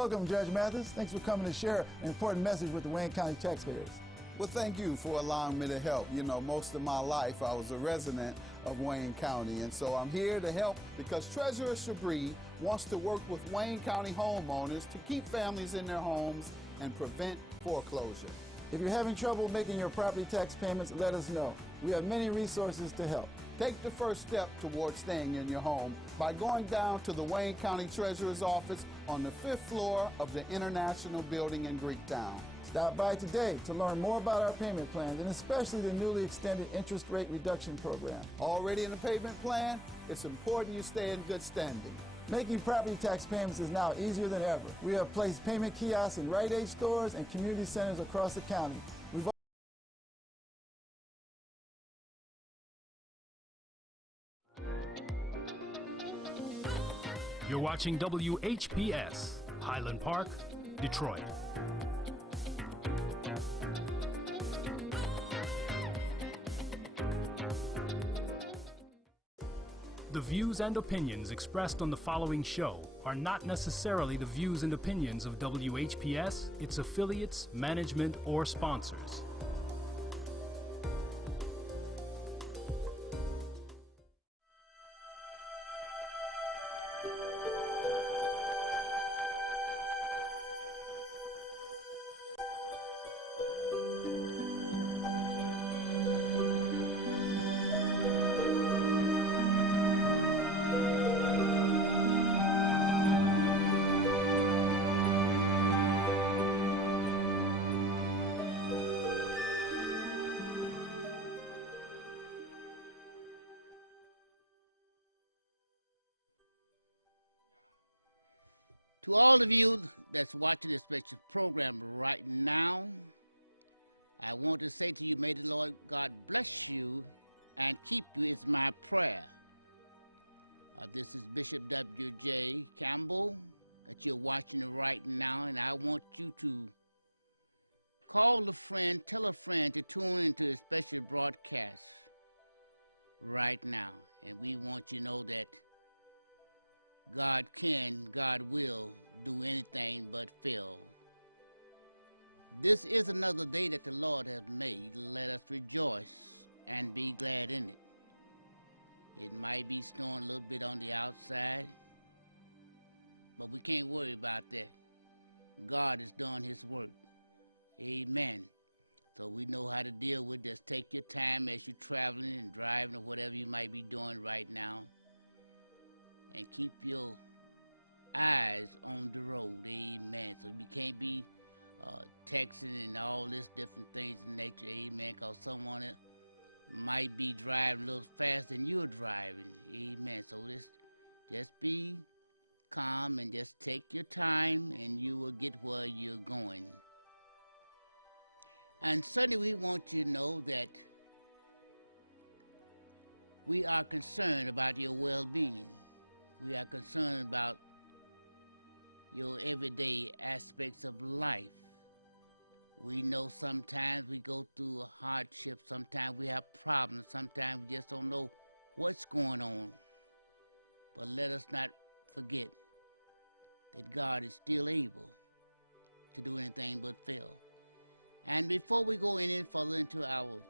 Welcome, Judge Mathis. Thanks for coming to share an important message with the Wayne County taxpayers. Well, thank you for allowing me to help. You know, most of my life I was a resident of Wayne County, and so I'm here to help because Treasurer Shabri wants to work with Wayne County homeowners to keep families in their homes and prevent foreclosure. If you're having trouble making your property tax payments, let us know. We have many resources to help. Take the first step towards staying in your home by going down to the Wayne County Treasurer's office on the 5th floor of the International Building in Greektown. Stop by today to learn more about our payment plans and especially the newly extended interest rate reduction program. Already in the payment plan? It's important you stay in good standing. Making property tax payments is now easier than ever. We have placed payment kiosks in Rite Aid stores and community centers across the county. You're watching WHPS, Highland Park, Detroit. The views and opinions expressed on the following show are not necessarily the views and opinions of WHPS, its affiliates, management, or sponsors. To all of you that's watching this special program right now, I want to say to you, may the Lord God bless you and keep you is my prayer. This is Bishop W.J. Campbell that you're watching it right now, and I want you to call a friend, tell a friend to tune into a special broadcast right now. And we want you to know that God can, God will do anything but fail. This is another day that the Lord has made. Let us rejoice and be glad in it. It might be snowing a little bit on the outside, but we can't worry about that. God has done his work. Amen. So we know how to deal with this. Take your time as you're traveling and driving or whatever you might be doing right now. And keep your eyes on the road, amen. So you can't be texting and all this different things in nature, amen, because someone might be driving a little faster than you're driving, amen. So just be calm and just take your time and you will get where you're going. And certainly we want you to know that we are concerned about your well-being. We are concerned about your everyday aspects of life. We know sometimes we go through a hardship, sometimes we have problems, sometimes we just don't know what's going on. But let us not forget that God is still able to do anything but fail. And before we go any further into our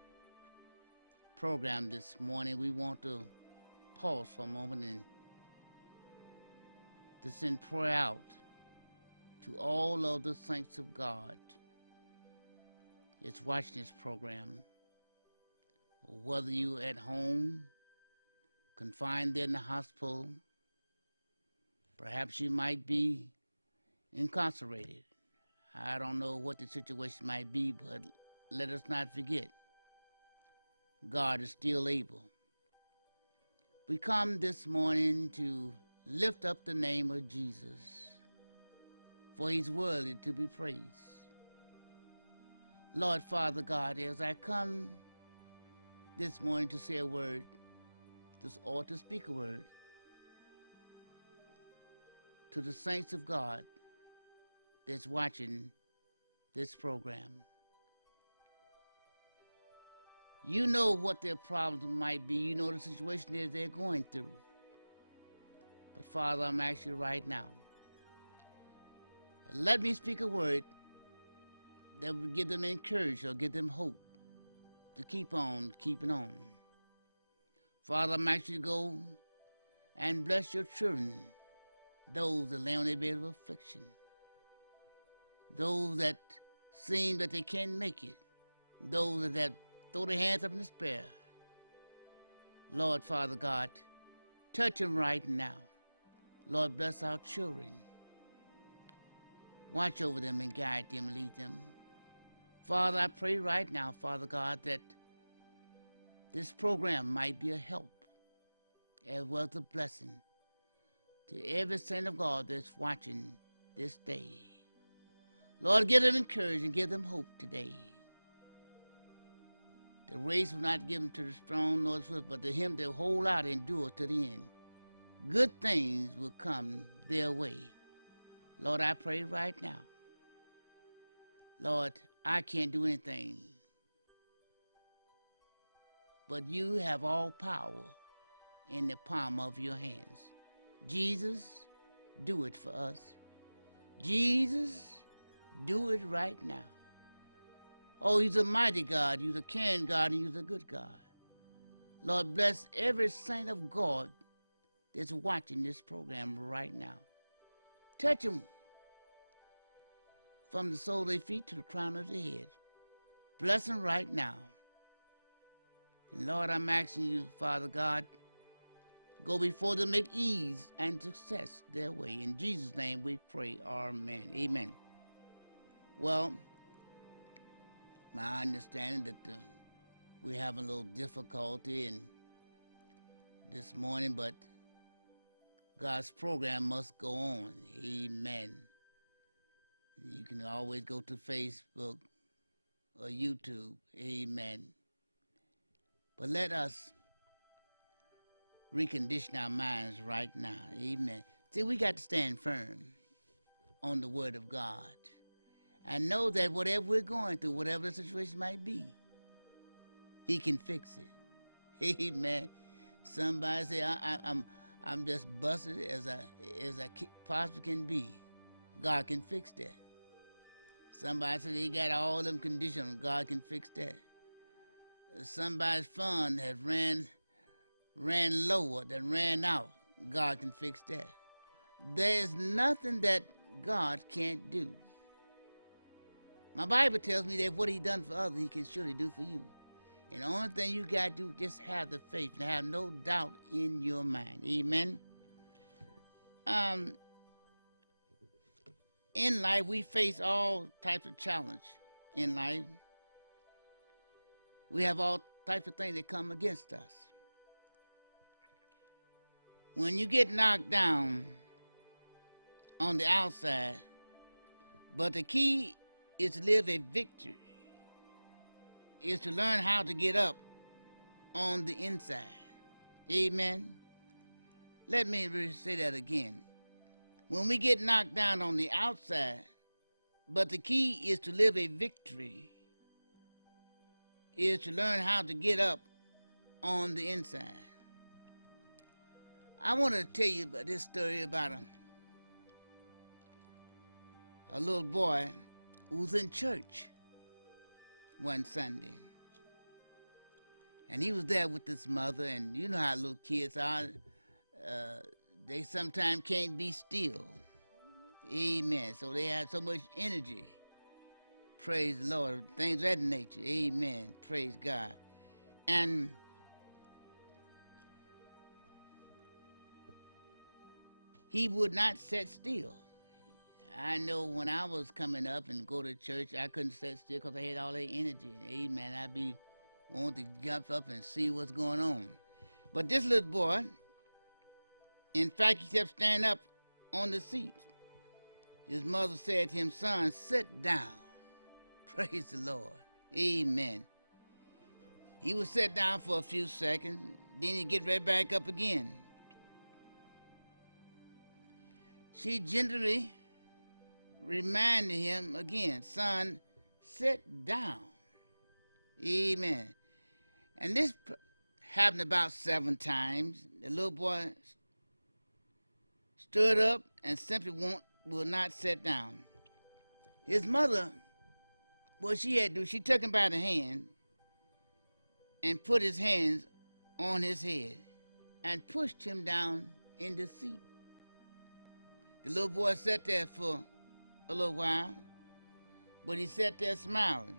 program this morning, we want to pause for a moment and to send prayer out to all of the saints of God that's watching this program. Whether you're at home, confined in the hospital, perhaps you might be incarcerated. I don't know what the situation might be, but let us not forget, God is still able. We come this morning to lift up the name of Jesus, for he's worthy to be praised. Lord Father God, as I come this morning to say a word, or to speak a word to the saints of God that's watching this program. You know what their problems might be. You know the situation that they're going through. But Father, I'm asking you right now, Let me speak a word that will give them encouragement or give them hope to keep on keeping on. Father, I'm asking you to go and bless your children, those that lay on their bed of affliction, those that seem that they can't make it, those that throw their hands up in despair. Lord, Father God, touch them right now. Lord, bless our children. Watch over them and guide them and lead them. Father, I pray right now, Father God, that this program might be a help as well as a blessing to every saint of God that's watching this day. Lord, give them encouragement, give them hope today. The race will not give them to the strong nor the swift, but to him that hold out and endure to the end. Good things will come their way. Lord, I pray right now. Lord, I can't do anything, but you have all power in the palm of your hands. Jesus, do it for us. Jesus, do it right now. Oh, you're a mighty God, you're a caring God, and you're a good God. Lord, bless every saint of God that's watching this program right now. Touch them from the sole of their feet to the crown of their head. Bless them right now. And Lord, I'm asking you, Father God, go before them, make ease and success their way. In Jesus' name we pray, amen. Amen. Well, my understanding that we're having a little difficulty in this morning, but God's program must go on. Amen. You can always go to Facebook or YouTube. Amen. But let us recondition our minds right now. Amen. See, we got to stand firm on the Word of God. And know that whatever we're going through, whatever the situation might be, He can fix it. Amen. Somebody say, I'm just busted as I possibly can be. God can fix that. Somebody said they got all them conditions. God can fix that. Somebody's fund has ran lower than ran out. God can fix that. There's nothing that God can't do. My Bible tells me that what He done for others, He can surely do for you. And the only thing you got to do is just have the faith and have no doubt in your mind. Amen. In life, we face all types of challenge in life. We have all types of things that come against us. When you get knocked down on the outside, but the key is to live a victory, is to learn how to get up on the inside. Amen. Let me say that again. When we get knocked down on the outside, but the key is to live a victory, is to learn how to get up on the inside. I want to tell you about this story about a little boy who was in church one Sunday. And he was there with his mother, and you know how little kids are. They sometimes can't be still. Amen. So they have so much energy. Praise the Lord. Things of that nature. Amen. Praise God. And he would not sit still. I know when I was coming up and go to church, I couldn't sit still because I had all that energy. Amen. I'd be wanting to jump up and see what's going on. But this little boy, in fact, he kept standing up on the seat. His mother said to him, "Son, sit down." Praise the Lord. Amen. He would sit down for a few seconds, then he'd get right back up again. She gently reminded him again, "Son, sit down." Amen. And this happened about 7 times. The little boy stood up and simply would not sit down. His mother, what she had to do, she took him by the hand and put his hands on his head and pushed him down in the seat. The little boy sat there for a little while, but he sat there smiling.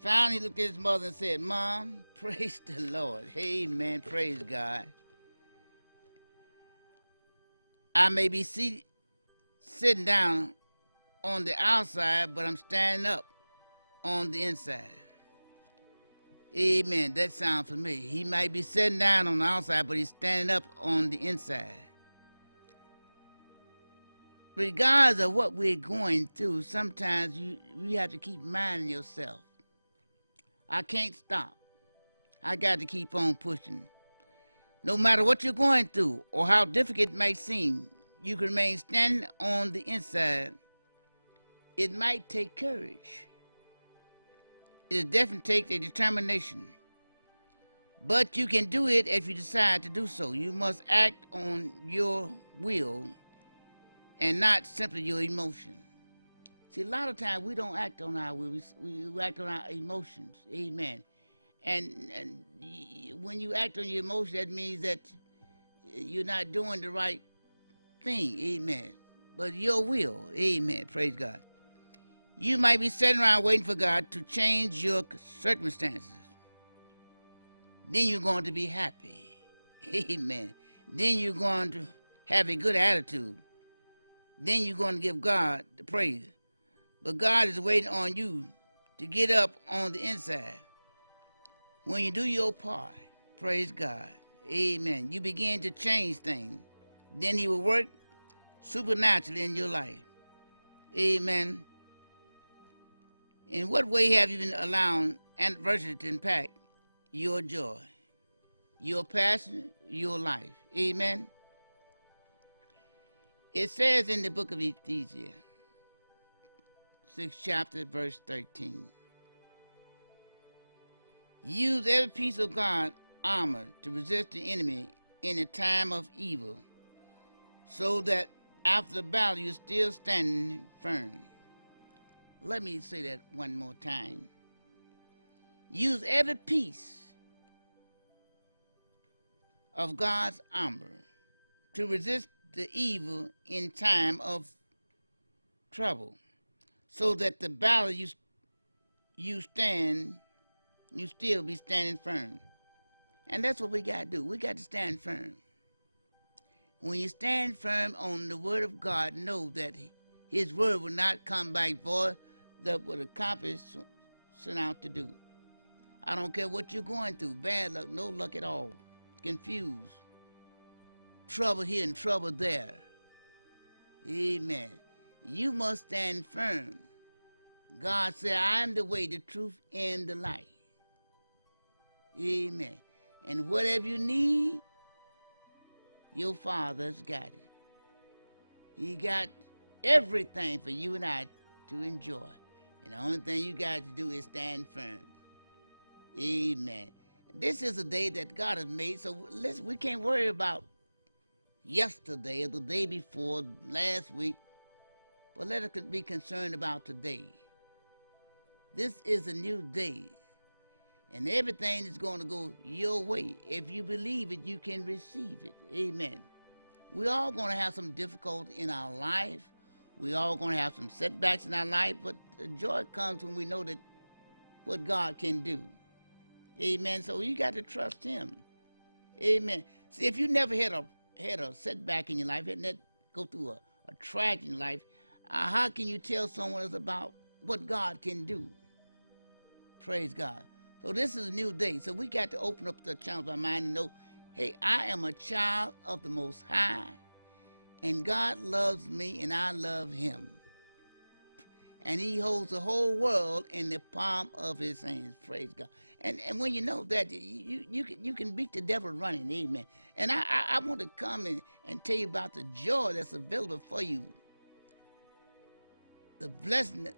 Finally, he looked at his mother and said, "Mom, praise the Lord. Amen, praise God. I may be sitting down on the outside, but I'm standing up on the inside." Amen. That sounds familiar. He might be sitting down on the outside, but he's standing up on the inside. Regardless of what we're going through, sometimes you have to keep minding yourself. I can't stop. I got to keep on pushing. No matter what you're going through or how difficult it may seem, you can remain standing on the inside. It might take courage. It definitely takes a determination. But you can do it if you decide to do so. You must act on your will and not simply your emotion. See, a lot of times we don't act on our will. We act on our emotions. Amen. And when you act on your emotion, that means that you're not doing the right thing. Amen. But your will. Amen. Praise God. You might be sitting around waiting for God to change your circumstances. Then you're going to be happy. Amen. Then you're going to have a good attitude. Then you're going to give God the praise. But God is waiting on you to get up on the inside. When you do your part, praise God. Amen. You begin to change things. Then He will work supernaturally in your life. Amen. In what way have you been allowing adversity to impact your joy, your passion, your life? Amen. It says in the book of Ephesians, 6th chapter, verse 13. Use every piece of God's armor to resist the enemy in a time of evil, so that after the battle you're still standing firm. Let me say that one more time. Use every piece of God's armor to resist the evil in time of trouble, so that the battle you still be standing firm. And that's what we got to do. We got to stand firm. When you stand firm on the word of God, know that His word will not come back void, that will accomplish sent out to do. I don't care what you're going through, bad luck, no luck at all, confused, trouble here and trouble there. Amen. You must stand firm. God said, "I am the way, the truth, and the light." Amen. And whatever you need, your Father's got it. He got everything for you and I to enjoy. And the only thing you got to do is stand firm. Amen. This is a day that God has made, so listen, we can't worry about yesterday or the day before, last week, but let us be concerned about today. This is a new day, and everything is going to go your way. If you believe it, you can receive it. Amen. We're all going to have some difficulty in our life. We're all going to have some setbacks in our life, but the joy comes when we know that what God can do. Amen. So you got to trust Him. Amen. See, if you never had a setback in your life, had not go through a tragedy in life, how can you tell someone else about what God can do? Praise God. So this is a new day. So we got to open up the channel of our mind and know, hey, I am a child of the Most High, and God loves me, and I love Him. And He holds the whole world in the palm of His hands. Praise God. And when you know that, you can beat the devil running. Amen. And I want to come and tell you about the joy that's available for you. The blessing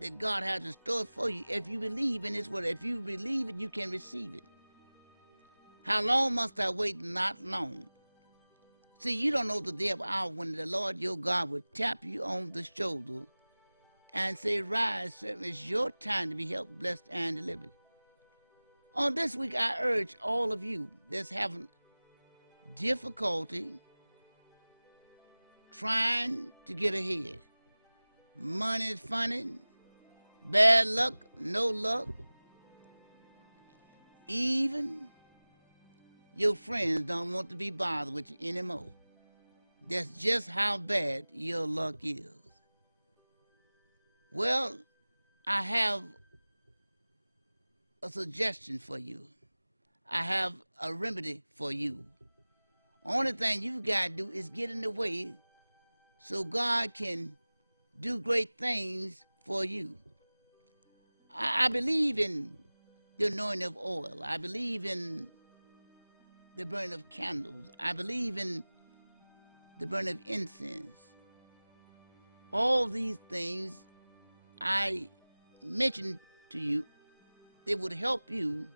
that God has in store for you if you believe in His word. If you believe it, you can receive it. How long must I wait? Not long. See, you don't know the day of hour when the Lord your God will tap you on the shoulder and say, rise, servant, it's your time to be helped, blessed, and delivered. On this week, I urge all of you that's having difficulty trying to get ahead. Money is funny, bad luck, no luck. Even your friends don't want to be bothered with you anymore. That's just how bad your luck is. Well, I have a suggestion for you. I have a remedy for you. Only thing you've got to do is get in the way so God can do great things for you. I believe in the anointing of oil. I believe in the burning of candles. I believe in the burning of incense. All these things I mentioned to you, they would help you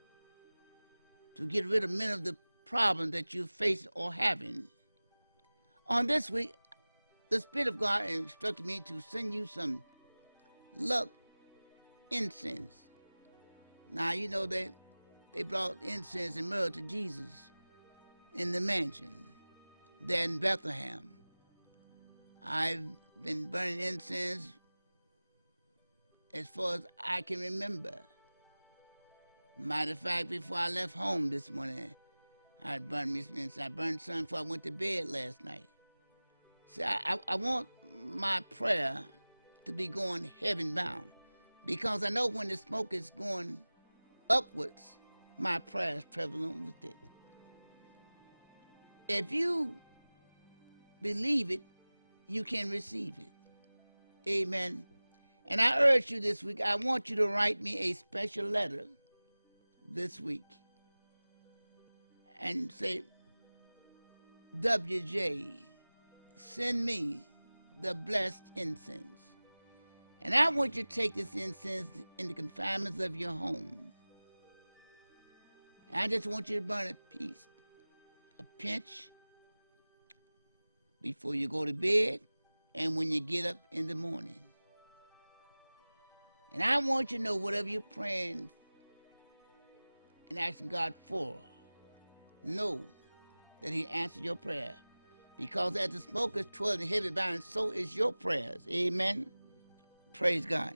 to get rid of many of the problems that you face or having. On this week, the Spirit of God instructed me to send you some luck incense. Now, you know that they brought incense and myrrh to Jesus in the mansion there in Bethlehem. I've been burning incense as far as I can remember. Matter of fact, before I left home this morning, I burned me some incense. I burned some before I went to bed last night. See, I want my prayer to be going heaven bound, because I know when the smoke is going upwards, my prayer is traveling with it. If you believe it, you can receive it. Amen. And I urge you this week, I want you to write me a special letter this week and say, WJ, send me the blessed incense. And I want you to take this incense in the confinements of your home. And I just want you to burn a piece, a pinch, before you go to bed and when you get up in the morning. And I want you to know whatever you're praying and asking God for, know that He answered your prayer. Because as the smoke is twirling and heavy bound, so is your prayers. Amen. Praise God.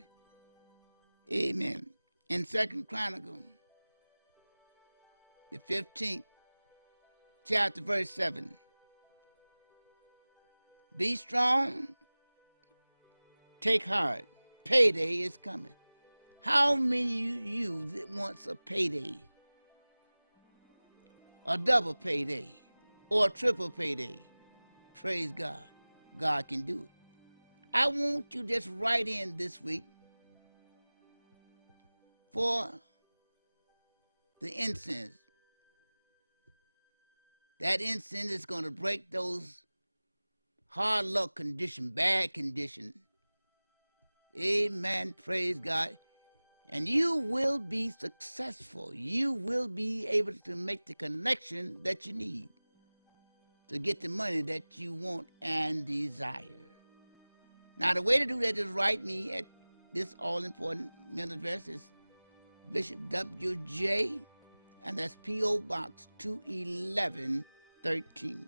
Amen. In 2 Chronicles, the 15th chapter, verse 7. Be strong, take heart. Payday is coming. How many of you that wants a payday? A double payday or a triple payday? Praise God. God can do it. I want you to just write in this week for the incense. That incense is going to break those hard luck condition, bad condition. Amen. Praise God. And you will be successful. You will be able to make the connection that you need to get the money that you want and desire. Now, the way to do that is write me at this all-important mail address is Bishop W.J., and that's P.O. Box 21113.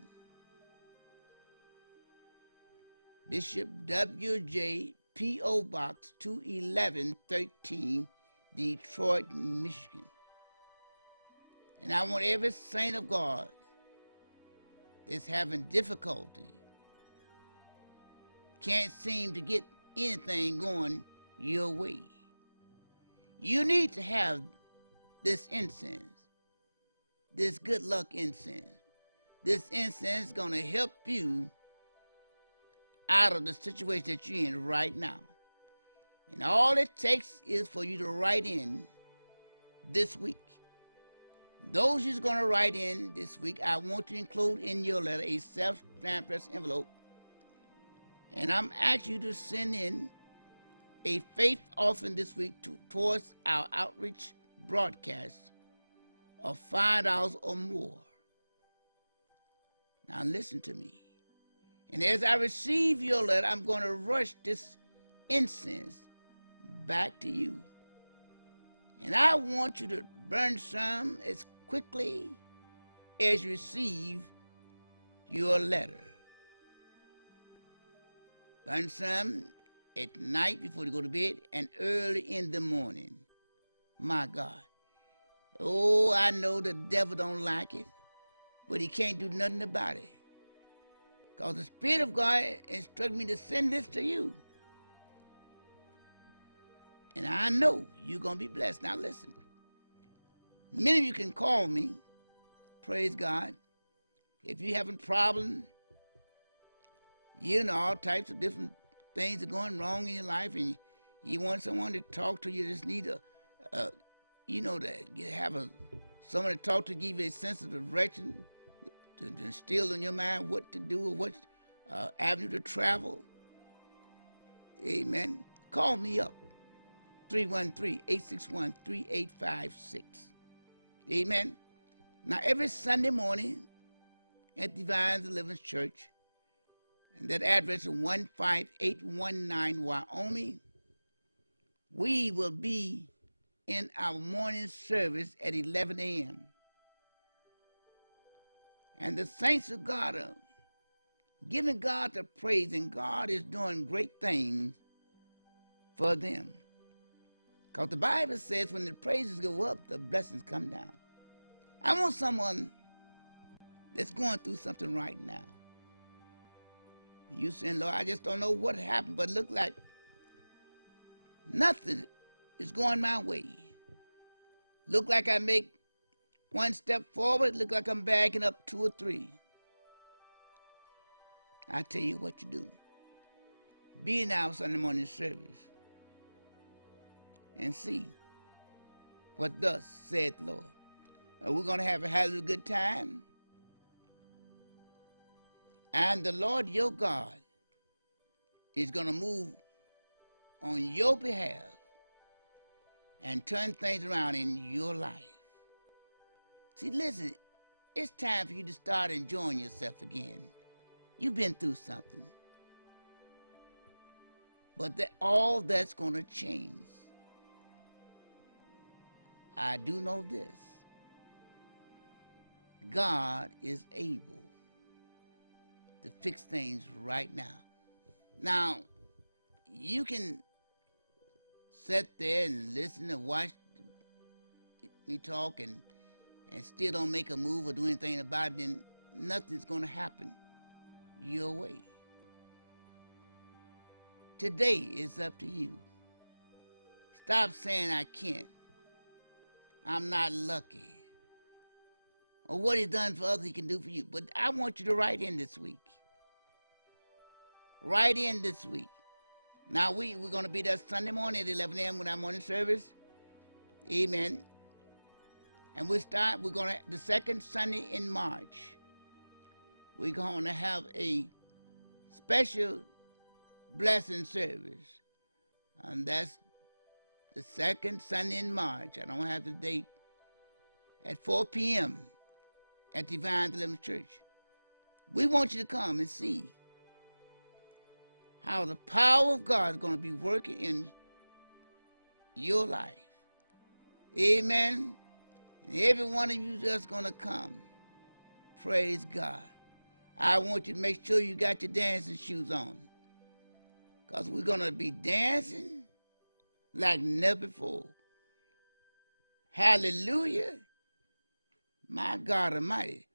Bishop W.J., P.O. Box 21113, Detroit, Michigan. And I want every saint of God that's having difficulty, can't seem to get anything going your way. You need to have this incense, this good luck incense. This incense is going to help you out of the situation that you're in right now. And all it takes is for you to write in this week. Those who's going to write in this week, I want you to include in your letter a self-stamped envelope. And I'm asking you to send in a faith offering this week towards our outreach broadcast of $5 or more. Now listen to me. And as I receive your letter, I'm going to rush this incense back to you. And I want you to burn some as quickly as you receive your letter. Burn some at night before you go to bed and early in the morning. My God. Oh, I know the devil don't like it, but he can't do nothing about it. Because the Spirit of God instructed me to send this to you. And I know you're going to be blessed. Now listen. Many of you can call me, praise God, if you're having problems, all types of different things are going wrong in your life, and you want someone to talk to you. Just need someone to talk to, give you a sense of direction, to instill in your mind what to do or what avenue to travel. Amen. Call me up, 313-861-3856. Amen. Now, every Sunday morning at Divine Deliverance Church, and that address is 15819 Wyoming, we will be in our morning service at 11 a.m. And the saints of God are giving God the praise, and God is doing great things for them. Because the Bible says when the praises go up, the blessings come down. I want someone that's going through something right now. You saying, Lord, I just don't know what happened, but it look like nothing is going my way. Look like I make one step forward, look like I'm backing up 2 or 3. I tell you what you do. Be in our Sunday morning service and see what thus said the Lord. We're going to have a good time. And the Lord your God is going to move on your behalf and turn things around in your life. See, listen, it's time for you to start enjoying yourself again. You've been through something. But all that's going to change. I do know this. God is able to fix things right now. Now, you can sit there and listen and watch me talk and still don't make a move or do anything about it, then nothing's going to happen your way. Today is up to you. Stop saying I can't. I'm not lucky. Or what he's done for others, he can do for you. But I want you to write in this week. Write in this week. Now, we're going to be there Sunday morning at 11 a.m. with our morning service. Amen. And we're going to, the second Sunday in March, we're going to have a special blessing service. And that's the second Sunday in March. I don't have the date. At 4 p.m. at Divine Deliverance Church. We want you to come and see how the power of God is going to be working in your life. Amen. And every one of you that's going to come, praise God. I want you to make sure you got your dancing shoes on, because we're going to be dancing like never before. Hallelujah. My God Almighty,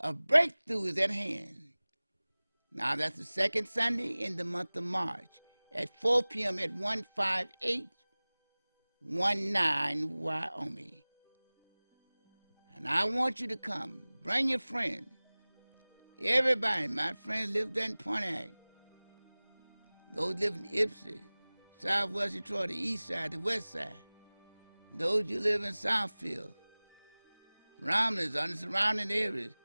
a breakthrough is at hand. Now, that's the second Sunday in the month of March at 4 p.m. at 15819 Wyoming. And I want you to come. Bring your friend. Everybody, my friends live there in Pontiac. Those live in Ypsi, Southwest Detroit, the east side, the west side. Those you live in Southfield, Romulus, on the surrounding areas,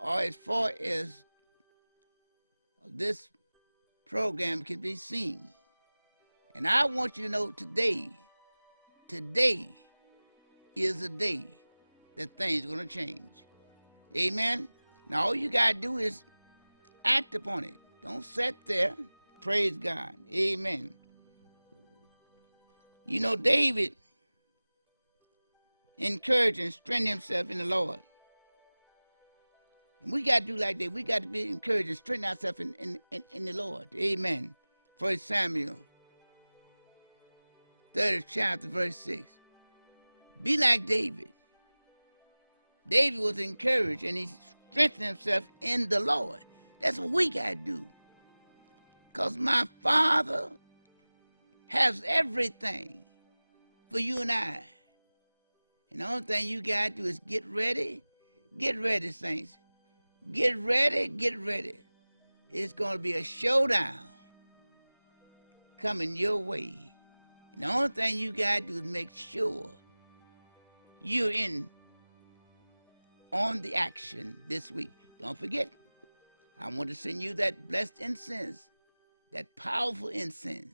or as far as this program can be seen. And I want you to know today is the day that things are going to change. Amen? Now, all you got to do is act upon it. Don't sit there. Praise God. Amen. You know, David encouraged and strengthened himself in the Lord. And we got to do like that. We got to be encouraged and strengthen ourselves in the Lord. Amen. 1 Samuel, 3rd chapter, verse 6. Be like David. David was encouraged and he strengthened himself in the Lord. That's what we got to do. Because my Father has everything for you and I. And the only thing you got to do is get ready. Get ready, saints. Get ready, get ready. It's going to be a showdown coming your way. And the only thing you got to do is make sure you're on the action this week. Don't forget, I want to send you that blessed incense, that powerful incense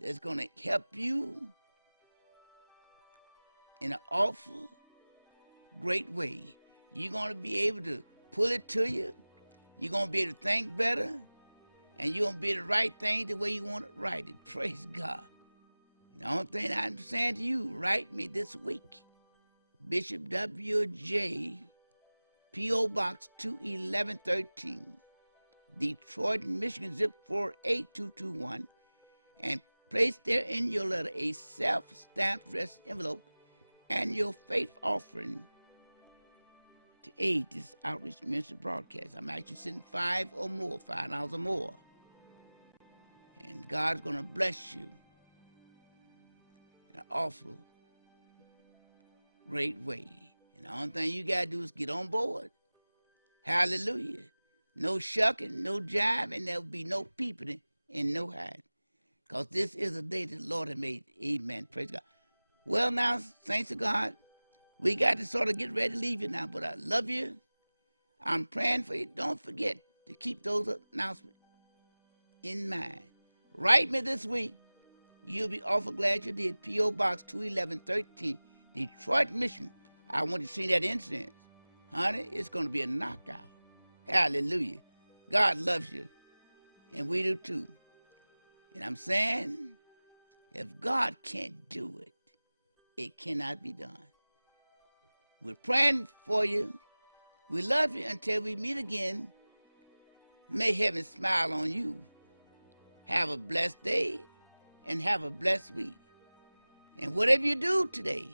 that's going to help you in an awful great way. You're going to be able to pull it to you. You're going to be able to think better. And you're going to be the right thing the way you want to write it. Praise God. The only thing I'm saying to you, write me this week. Bishop W.J., P.O. Box 21113, Detroit, Michigan, zip 48221, and place there in your letter a self-stamped dress envelope and your faith offering to aid this outreach ministry broadcast. I'm actually sending $5 or more. And God's going to bless you in an awful great way. And the only thing you got to do is get on board. Hallelujah. No shucking, no jiving, there'll be no peeping and no hiding. Because this is a day that the Lord has made. Amen. Praise God. Well, now, saints of God, we got to sort of get ready to leave you now, but I love you. I'm praying for you. Don't forget to keep those announcements in mind. Write me this week. You'll be awful glad you did. P.O. Box 21113, Detroit, Michigan. I want you to see that incense. Honey, it's going to be a knockout. Hallelujah. God loves you, and we do too. And I'm saying, if God can't do it, it cannot be done. We're praying for you. We love you until we meet again. May heaven smile on you. Have a blessed day and have a blessed week. And whatever you do today,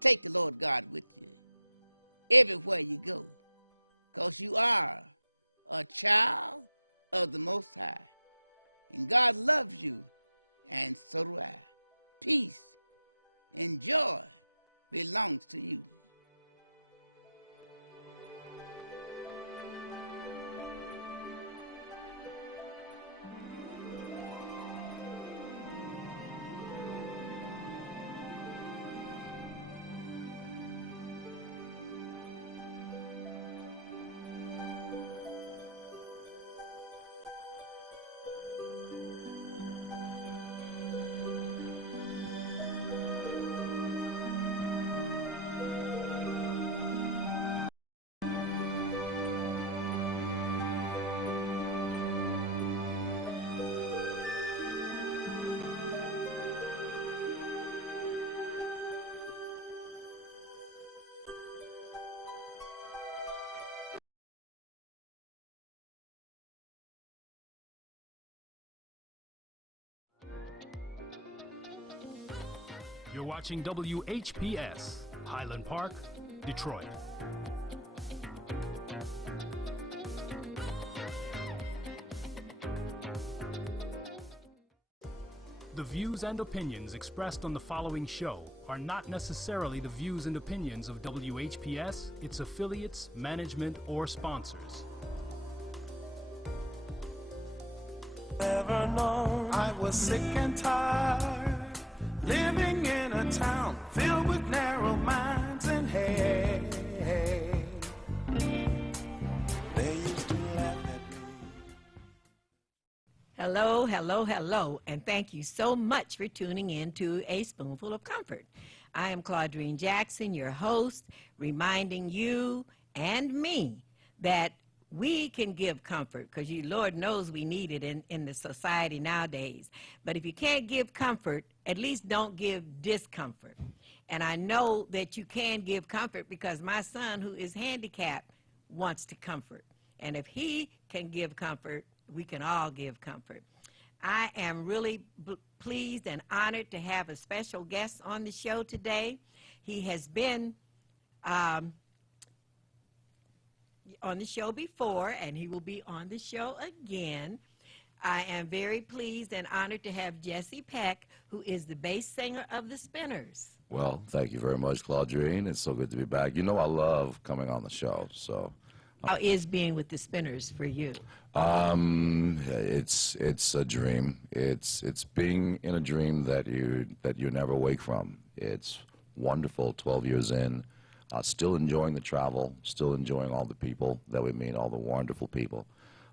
take the Lord God with you everywhere you go, because you are a child of the Most High. And God loves you, and so do I. Peace and joy belongs to you. You're watching WHPS, Highland Park, Detroit. The views and opinions expressed on the following show are not necessarily the views and opinions of WHPS, its affiliates, management, or sponsors. Never known I was sick and tired, living in a town filled with narrow minds and hate. They used to laugh at me. Hello, hello, hello, and thank you so much for tuning in to A Spoonful of Comfort. I am Claudrine Jackson, your host, reminding you and me that we can give comfort, because Lord knows we need it in the society nowadays. But if you can't give comfort at least don't give discomfort. And I know that you can give comfort because my son, who is handicapped, wants to comfort. And if he can give comfort, we can all give comfort. I am really pleased and honored to have a special guest on the show today. He has been on the show before, and he will be on the show again. I am very pleased and honored to have Jesse Peck, who is the bass singer of the Spinners. Well, thank you very much, Claudine. It's so good to be back. You know I love coming on the show, so. How is being with the Spinners for you? It's a dream. It's being in a dream that you never wake from. It's wonderful. 12 years in, still enjoying the travel, still enjoying all the people that we meet, all the wonderful people.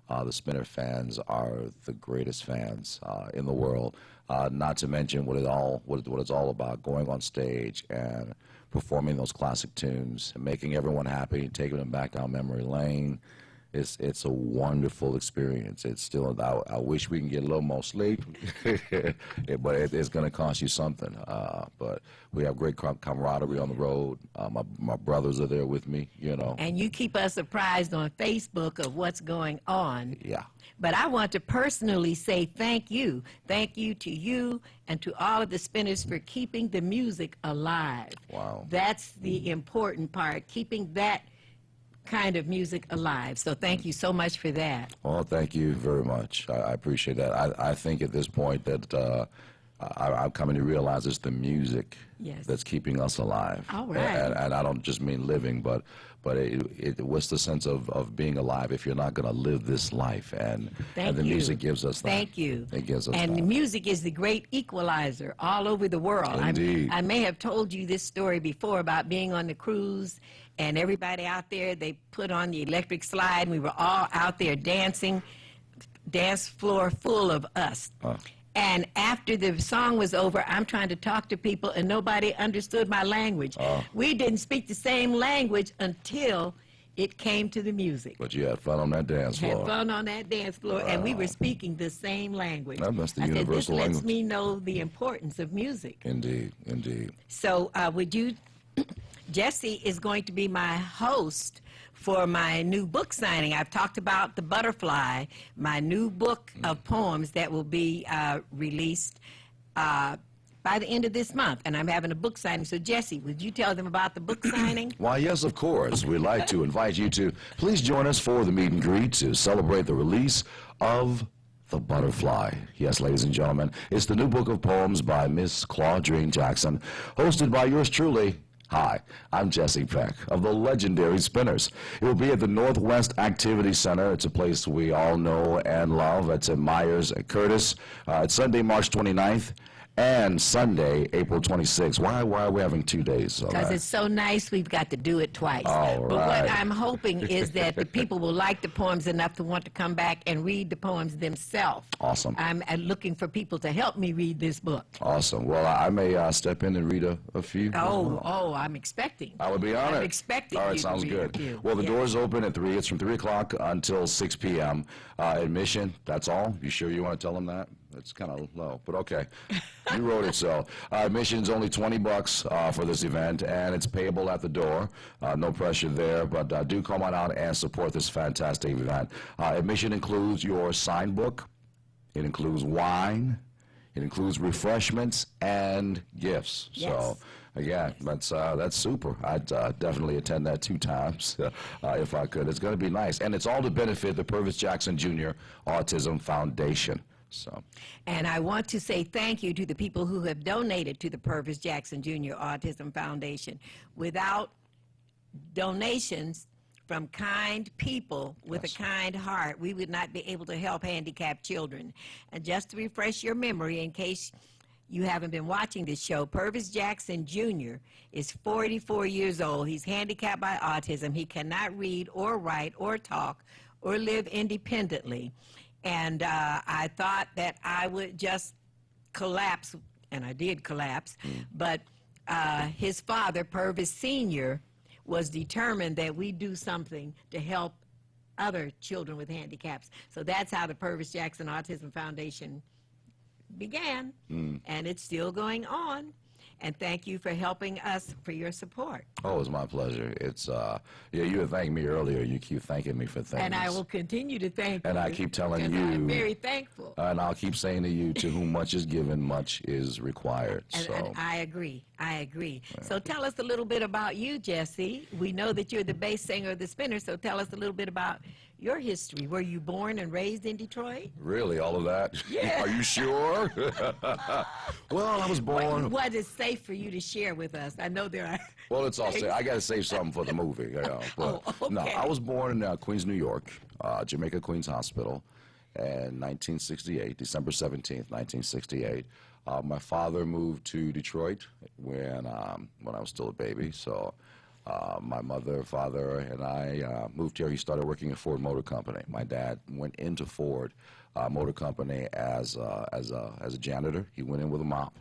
The Spinner fans are the greatest fans in the world. Not to mention what it's all about, going on stage and performing those classic tunes, and making everyone happy, taking them back down memory lane. It's a wonderful experience. It's still, I wish we can get a little more sleep, but it's going to cost you something. But we have great camaraderie on the road. My brothers are there with me, you know. And you keep us apprised on Facebook of what's going on. Yeah. But I want to personally say thank you. Thank you to you and to all of the Spinners for keeping the music alive. Wow. That's the important part, keeping that kind of music alive. So thank you so much for that. Well, thank you very much. I appreciate that. I think at this point that I'm coming to realize it's the music that's keeping us alive. All right. And I don't just mean living, but what's the sense of being alive if you're not going to live this life? And the music gives us that. Thank you. It gives us and that. the music is the great equalizer all over the world. Indeed. I may have told you this story before about being on the cruise, and everybody out there, they put on the electric slide, and we were all out there dancing, dance floor full of us. And after the song was over, I'm trying to talk to people, and nobody understood my language. We didn't speak the same language until it came to the music. But you had fun on that dance floor. Had fun on that dance floor, and we were speaking the same language. That's the I said, universal this language. lets me know the importance of music. Indeed, indeed. So would you, Jesse is going to be my host for my new book signing. I've talked about The Butterfly, my new book of poems that will be released by the end of this month, and I'm having a book signing. So Jesse, would you tell them about the book signing? Why, yes, of course. We'd like to invite you to please join us for the meet and greet to celebrate the release of The Butterfly. Yes, ladies and gentlemen, it's the new book of poems by Miss Claudine Jackson, hosted by yours truly. Hi, I'm Jesse Peck of the legendary Spinners. It will be at the Northwest Activity Center. It's a place we all know and love. It's at Myers at Curtis. It's Sunday, March 29th. And Sunday, April 26th. Why are we having 2 days? Because it's so nice, we've got to do it twice. All but right. what I'm hoping is that the people will like the poems enough to want to come back and read the poems themselves. Awesome. I'm looking for people to help me read this book. Awesome. Well, I may step in and read a few. I'm expecting. I would be honored. I'm expecting. All right, you sounds to read good. a few. Well, the Yeah. doors open at 3. It's from 3 o'clock until 6 p.m. Admission, that's all? You sure you want to tell them that? It's kind of low, but okay. You wrote it, so. Admission's only $20 for this event, and it's payable at the door. No pressure there, but do come on out and support this fantastic event. Admission includes your sign book. It includes wine. It includes refreshments and gifts. Yes. So, again, that's super. I'd definitely attend that 2 times if I could. It's going to be nice. And it's all to benefit the Purvis Jackson Jr. Autism Foundation. So. And I want to say thank you to the people who have donated to the Purvis Jackson Jr. Autism Foundation. Without donations from kind people with a kind heart, we would not be able to help handicapped children. And just to refresh your memory, in case you haven't been watching this show, Purvis Jackson Jr. is 44 years old. He's handicapped by autism. He cannot read or write or talk or live independently. And I thought that I would just collapse, and I did collapse, but his father, Purvis Sr., was determined that we do something to help other children with handicaps. So that's how the Purvis Jackson Autism Foundation began, and it's still going on. And thank you for helping us, for your support. Oh, it's my pleasure. It's yeah, you had thanked me earlier. You keep thanking me for things. And I will continue to thank you. And I keep telling because you. I'm very thankful. And I'll keep saying to you, to whom much is given, much is required. And I agree. I agree. So tell us a little bit about you, Jesse. We know that you're the bass singer of the Spinners, so tell us a little bit about your history. Were you born and raised in Detroit? Really, all of that? Yeah. Are you sure? Well, I was born. What is safe for you to share with us? I know there are. Well, it's all safe. I got to save something for the movie. You know, but okay. No, I was born in Queens, New York, Jamaica Queens Hospital, in 1968, December 17th, 1968. My father moved to Detroit when I was still a baby. So my mother, father, and I moved here. He started working at Ford Motor Company. My dad went into Ford Motor Company as a janitor. He went in with a mop.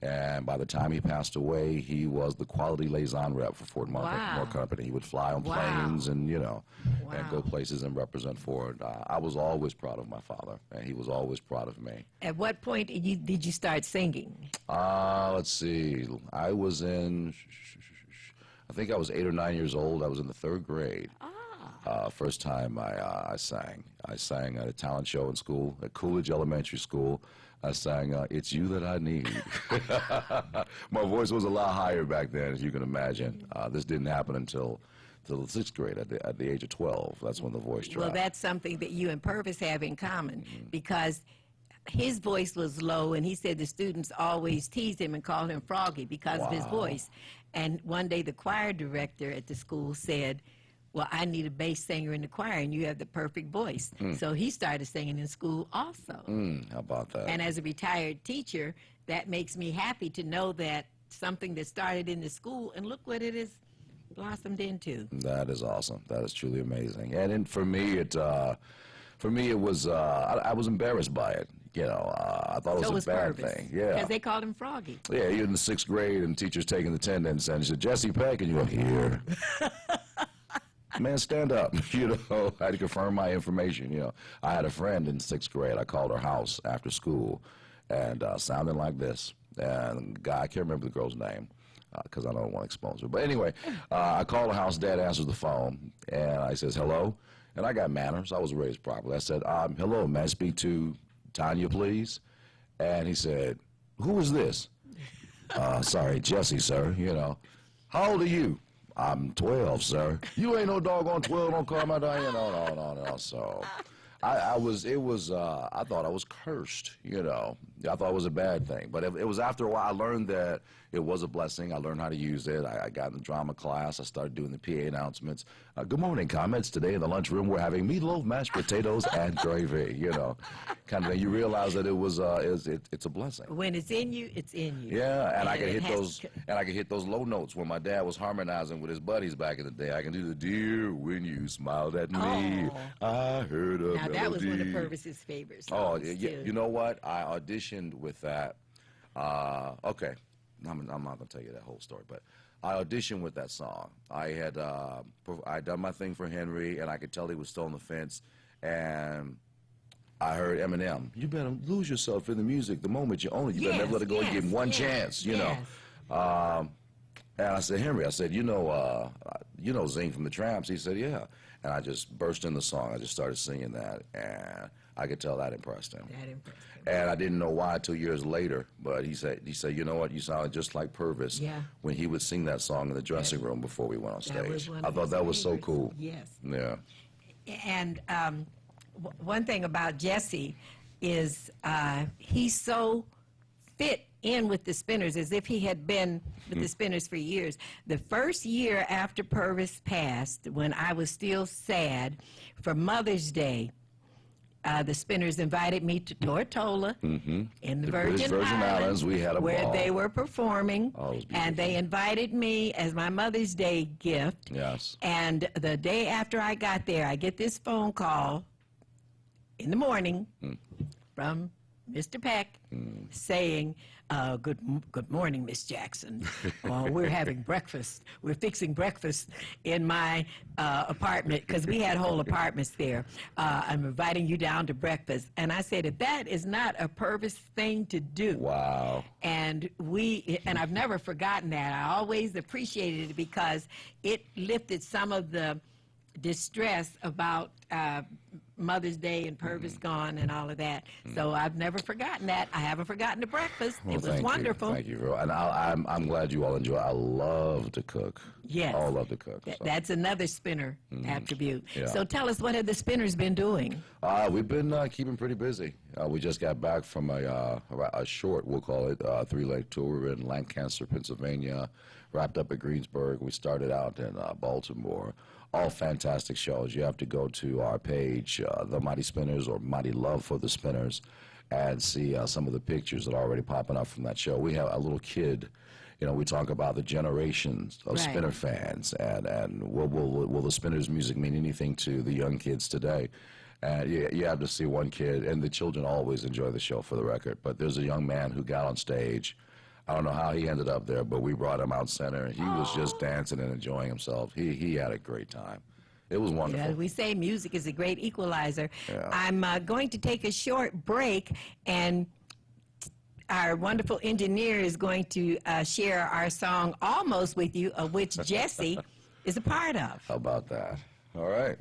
And by the time he passed away, he was the quality liaison rep for Ford Motor Company. He would fly on planes and, you know, and go places and represent Ford. I was always proud of my father, and he was always proud of me. At what point did you start singing? Let's see. I was I think I was 8 or 9 years old. I was in the 3rd grade. First time I sang. I sang at a talent show in school, at Coolidge Elementary School. I sang It's You That I Need. My voice was a lot higher back then, as you can imagine. This didn't happen until the 6th grade, at the age of 12. That's when the voice dropped. Well, that's something that you and Purvis have in common, because his voice was low, and he said the students always teased him and called him Froggy because of his voice. And one day the choir director at the school said, well, I need a bass singer in the choir, and you have the perfect voice. So he started singing in school also. How about that? And as a retired teacher, that makes me happy to know that something that started in the school, and look what it has blossomed into. That is awesome. That is truly amazing. And for me, it was, I was embarrassed by it. You know, I thought it was a bad thing. Yeah. Because they called him Froggy. Yeah, you're in the 6th grade, and teacher's taking attendance, and she said, Jesse Peck, and you go, here. Man, stand up. You know, I had to confirm my information. You know, I had a friend in 6th grade. I called her house after school, and sounding like this. And the guy, I can't remember the girl's name, because I don't want to expose her. But anyway, I called the house. Dad answers the phone, and I says, hello. And I got manners. I was raised properly. I said, hello, may I speak to Tanya, please? And he said, who is this? Sorry, Jesse, sir. You know, how old are you? I'm 12, sir. You ain't no doggone 12, don't call my dog. No. So I thought I was cursed, you know. I thought it was a bad thing. But it was after a while I learned that it was a blessing. I learned how to use it. I got in the drama class. I started doing the PA announcements. Good morning, comments. Today in the lunchroom we're having meatloaf, mashed potatoes, and gravy, you know. Kind of thing. You realize that it's a blessing. When it's in you, it's in you. Yeah, and I could hit those low notes when my dad was harmonizing with his buddies back in the day. I can do the dear when you smiled at me. I heard a melody. Now that was one of Purvis's favorite songs. Oh, yeah. You know what? I auditioned with that. Okay. I'm not going to tell you that whole story, but I auditioned with that song. I had done my thing for Henry, and I could tell he was still on the fence, and I heard Eminem, you better lose yourself in the music the moment you own it. You better never let it go and give him one chance, you know. And I said, Henry, I said, you know Zing from the Tramps? He said, yeah. And I just burst in the song. I just started singing that, and I could tell that impressed him. That impressed him. And I didn't know why until years later, but he said, you know what, you sounded just like Purvis when he would sing that song in the dressing room before we went on stage. I thought that was so cool. Yes. Yeah. And one thing about Jesse is he's so fit in with the Spinners as if he had been with the Spinners for years. The first year after Purvis passed, when I was still sad, for Mother's Day, the Spinners invited me to Tortola in the Virgin Islands. We had a where ball. They were performing, and they invited me as my Mother's Day gift. Yes. And the day after I got there, I get this phone call in the morning from Mr. Peck saying, good morning, Miss Jackson. We're having breakfast. We're fixing breakfast in my apartment because we had whole apartments there. I'm inviting you down to breakfast. And I said, that is not a purpose thing to do. Wow. And I've never forgotten that. I always appreciated it because it lifted some of the distress about Mother's Day and Purvis gone and all of that. So I've never forgotten that. I haven't forgotten the breakfast. Well, it was wonderful. Thank you, and I'm glad you all enjoy it. I love to cook. Yes. I love to cook. So. That's another spinner attribute. Yeah. So tell us, what have the spinners been doing? We've been keeping pretty busy. We just got back from a short, we'll call it, 3-leg tour. We were in Lancaster, Pennsylvania, wrapped up at Greensburg. We started out in Baltimore. All fantastic shows. You have to go to our page, The Mighty Spinners, or Mighty Love for the Spinners, and see some of the pictures that are already popping up from that show. We have a little kid. You know, we talk about the generations of Spinner fans, and will the Spinners music mean anything to the young kids today? And you have to see one kid, and the children always enjoy the show, for the record, but there's a young man who got on stage. I don't know how he ended up there, but we brought him out center, and he was just dancing and enjoying himself. He had a great time. It was wonderful. Yeah, we say music is a great equalizer. Yeah. I'm going to take a short break, and our wonderful engineer is going to share our song Almost with you, of which Jesse is a part of. How about that? All right.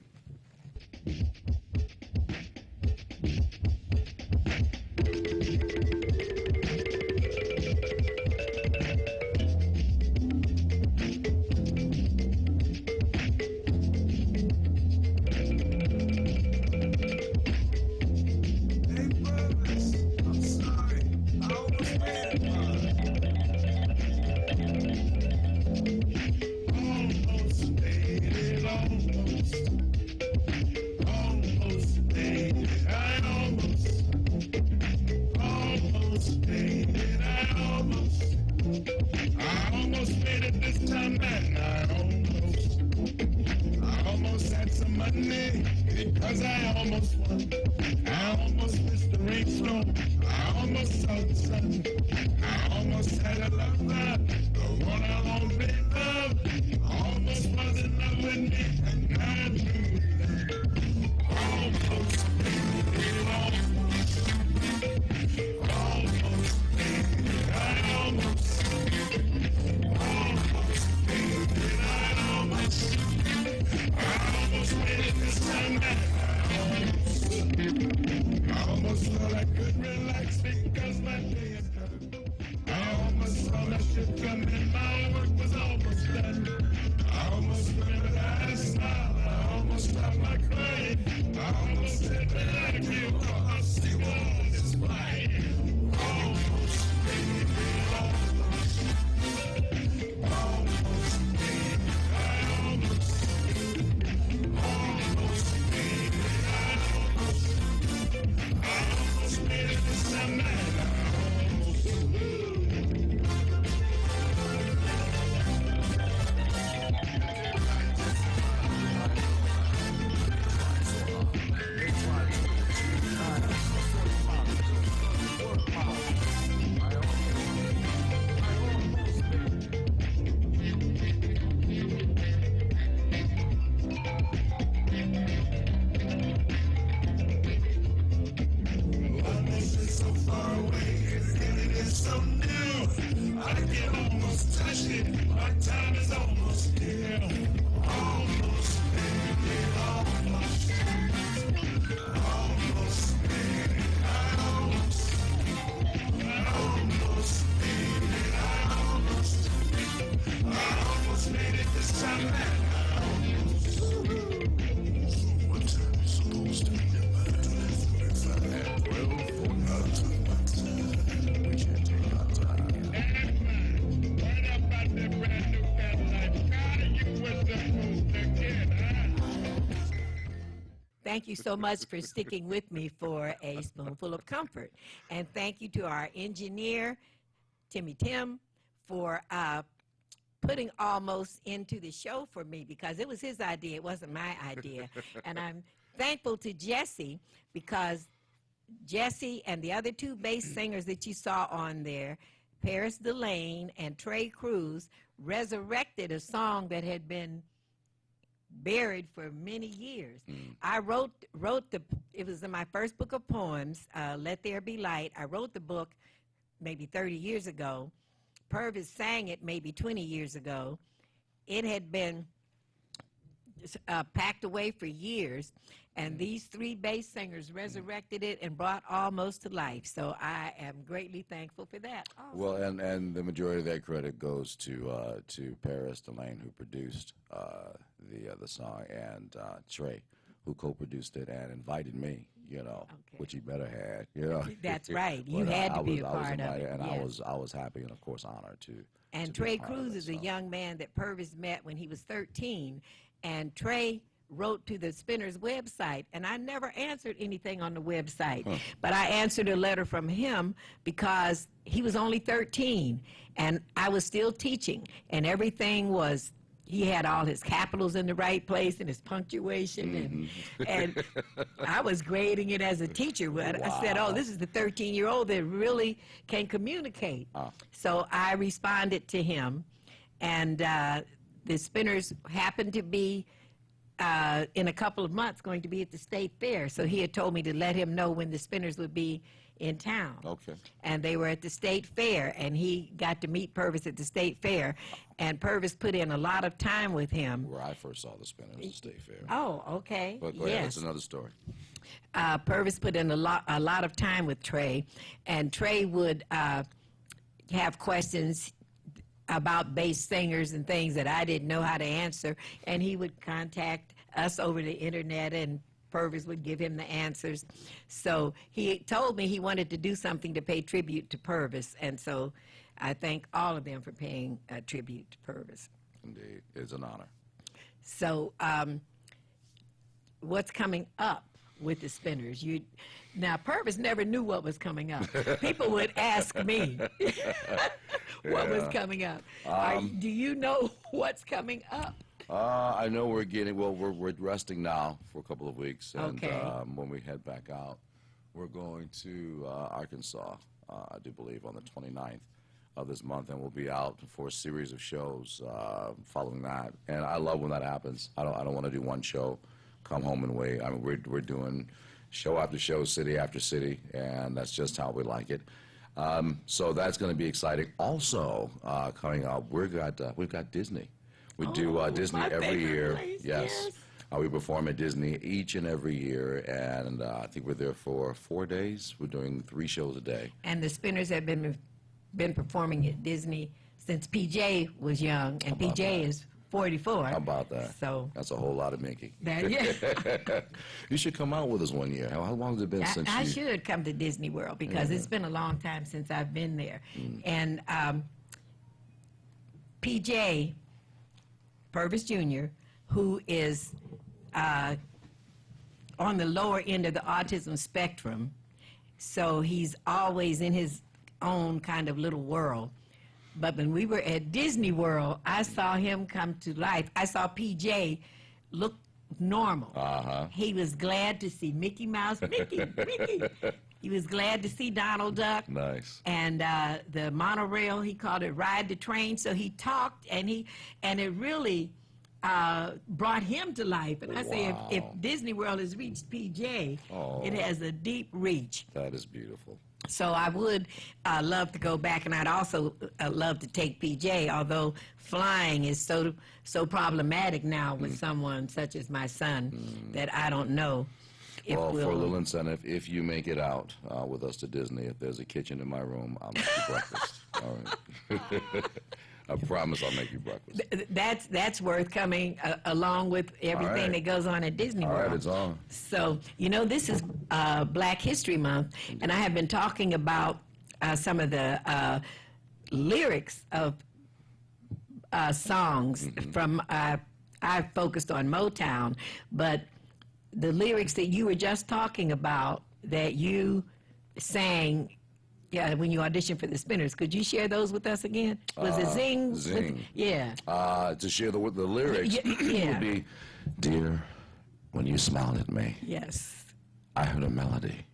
Because I almost won. I almost missed the rainstorm. I almost saw the sun. I almost had a lover, the one I always loved. Almost was in love with me, and I knew that. Almost, baby, almost. Almost, baby, I almost. Almost, baby, I almost. I almost made it this time. I almost thought I could relax because my day is done. I almost saw my ship coming, my work was almost done. I almost remembered I had a smile, I almost stopped my crying. I almost said that I feel I'll see what is flying. Almost, baby, almost. Almost, baby, I almost. Almost, baby, I almost. I almost made it this time, man. Thank you so much for sticking with me for a spoonful of comfort. And thank you to our engineer, Timmy Tim, for putting Almost into the show for me, because it was his idea. It wasn't my idea. And I'm thankful to Jesse, because Jesse and the other two bass singers that you saw on there, Paris Delane and Trey Cruz, resurrected a song that had been buried for many years. I wrote it was in my first book of poems, Let There Be Light. I wrote the book maybe 30 years ago. Purvis sang it maybe 20 years ago. It had been packed away for years, and these three bass singers resurrected it and brought almost to life. So I am greatly thankful for that. Also. Well, and the majority of that credit goes to Paris Delane, who produced the song, and Trey, who co-produced it and invited me. You know, Okay. which he better had. You know, That's right. You But, had to be a I was part of invited, it. and Yes. I was happy and of course honored to. And to be Trey a part of Cruz that is a song. young man that Purvis met when he was 13. And Trey wrote to the Spinners website, and I never answered anything on the website. But I answered a letter from him because he was only 13, and I was still teaching, and everything was, he had all his capitals in the right place and his punctuation, and I was grading it as a teacher. But I said, oh, this is the 13-year-old that really can communicate. So I responded to him, and the Spinners happened to be, in a couple of months, going to be at the State Fair. So he had told me to let him know when the Spinners would be in town. Okay. And they were at the State Fair, and he got to meet Purvis at the State Fair. And Purvis put in a lot of time with him. Where I first saw the Spinners at the State Fair. Oh, okay. But go ahead, that's another story. Purvis put in a lot of time with Trey, and Trey would have questions about bass singers and things that I didn't know how to answer, and he would contact us over the internet, and Purvis would give him the answers. So he told me he wanted to do something to pay tribute to Purvis, and so I thank all of them for paying a tribute to Purvis. Indeed, it's an honor. So what's coming up with the Spinners? Now, Purvis never knew what was coming up. People would ask me what was coming up. Do you know what's coming up? I know we're resting now for a couple of weeks, and Okay. When we head back out, we're going to Arkansas, I do believe, on the 29th of this month, and we'll be out for a series of shows following that. And I love when that happens. I don't want to do one show, come home and wait. I mean, we're doing show after show, city after city, and that's just how we like it. So that's going to be exciting. Also, coming up, we've got Disney. We do Disney my every favorite year. place, Yes. We perform at Disney each and every year, and I think we're there for 4 days. We're doing 3 shows a day. And the Spinners have been performing at Disney since PJ was young, and about PJ that? is 44. How about that? So That's a whole lot of Mickey. yeah. You should come out with us one year. How long has it been since I you... should come to Disney World because it's been a long time since I've been there. And PJ Purvis Jr., who is on the lower end of the autism spectrum, so he's always in his own kind of little world. But when we were at Disney World, I saw him come to life. I saw PJ look normal. He was glad to see Mickey Mouse, Mickey. He was glad to see Donald Duck. Nice. And the monorail, he called it Ride the Train. So he talked, and it really brought him to life. And I say, if Disney World has reached PJ, it has a deep reach. That is beautiful. So I would love to go back, and I'd also love to take PJ, although flying is so problematic now with someone such as my son that I don't know if Well, we'll... for a little incentive, if you make it out with us to Disney, if there's a kitchen in my room, I'll make you breakfast. All right. I promise I'll make you breakfast. That's worth coming along with everything that goes on at Disney All World. right, it's on. So, this is Black History Month, and I have been talking about some of the lyrics of songs from, I focused on Motown, but the lyrics that you were just talking about that you sang when you auditioned for the Spinners, could you share those with us again? Was it Zing? Zing. Yeah. To share the lyrics Yeah. would be, Dear, when you smiled at me, Yes. I heard a melody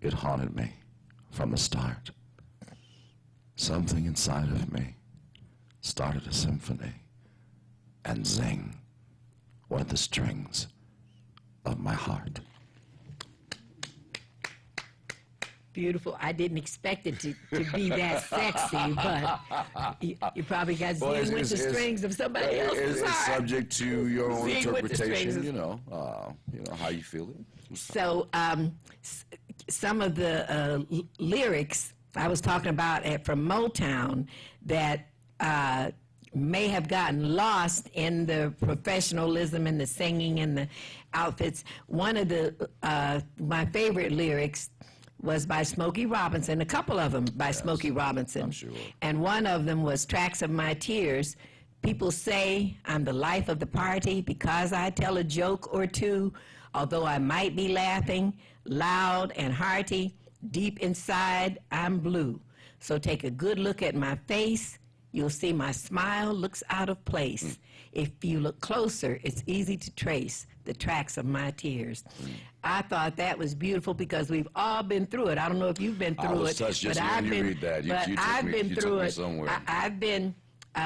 It haunted me from the start. Something inside of me started a symphony, and zing went the strings of my heart. Beautiful. I didn't expect it to be that sexy, but you probably got zing with the strings of somebody else's heart. It's subject to your own Zing with the strings interpretation, you know how you feel it. So some of the lyrics I was talking about from Motown that may have gotten lost in the professionalism and the singing and the outfits. One of my favorite lyrics was by Smokey Robinson, a couple of them by Smokey Robinson. I'm sure. And one of them was Tracks of My Tears. People say I'm the life of the party because I tell a joke or two, although I might be laughing, loud and hearty, deep inside I'm blue. So take a good look at my face, you'll see my smile looks out of place. If you look closer, it's easy to trace the tracks of my tears. I thought that was beautiful because we've all been through it. I don't know if you've been through it. I was touched just hearing you read that. I've been somewhere.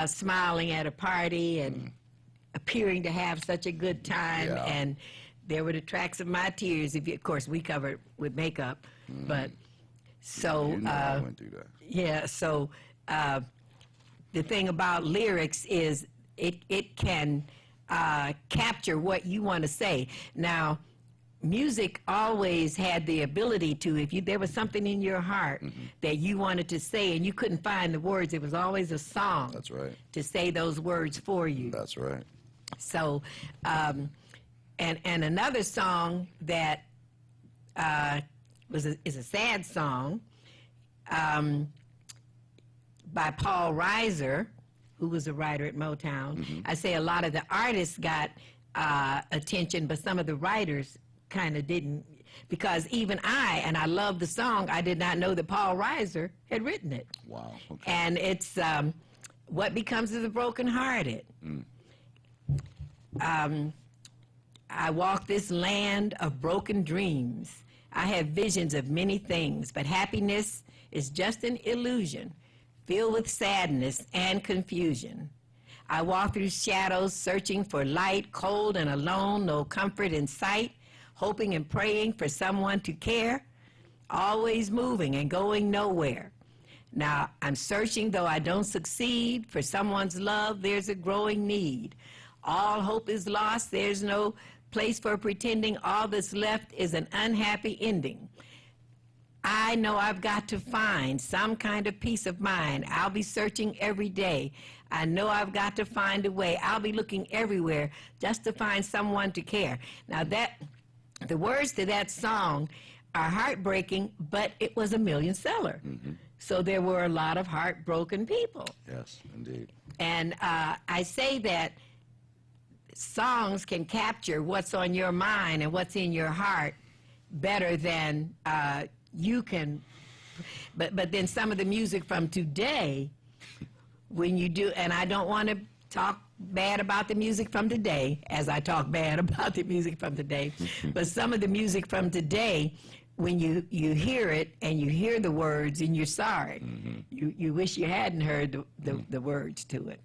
Smiling at a party and appearing to have such a good time, and there were the tracks of my tears. Of course, we covered with makeup, but so You know I went through that. yeah. So the thing about lyrics is it can capture what you want to say. Now, music always had the ability to, if there was something in your heart that you wanted to say and you couldn't find the words, it was always a song. That's right. To say those words for you. That's right. So, and another song that is a sad song by Paul Reiser, who was a writer at Motown. I say a lot of the artists got attention, but some of the writers kind of didn't, because even I love the song, I did not know that Paul Reiser had written it. Wow. Okay. And it's What Becomes of the Brokenhearted. I walk this land of broken dreams. I have visions of many things, but happiness is just an illusion, filled with sadness and confusion. I walk through shadows, searching for light, cold and alone, no comfort in sight, hoping and praying for someone to care, always moving and going nowhere. Now, I'm searching, though I don't succeed, for someone's love, there's a growing need. All hope is lost, there's no place for pretending, all that's left is an unhappy ending. I know I've got to find some kind of peace of mind. I'll be searching every day. I know I've got to find a way. I'll be looking everywhere just to find someone to care. Now the words to that song are heartbreaking, but it was a million seller. So there were a lot of heartbroken people. Yes, indeed. And I say that songs can capture what's on your mind and what's in your heart better than you can. But then some of the music from today, when you do, and I don't want to talk bad about the music from today, as I talk bad about the music from today, but some of the music from today, when you hear it and you hear the words and you're sorry, you wish you hadn't heard the words to it.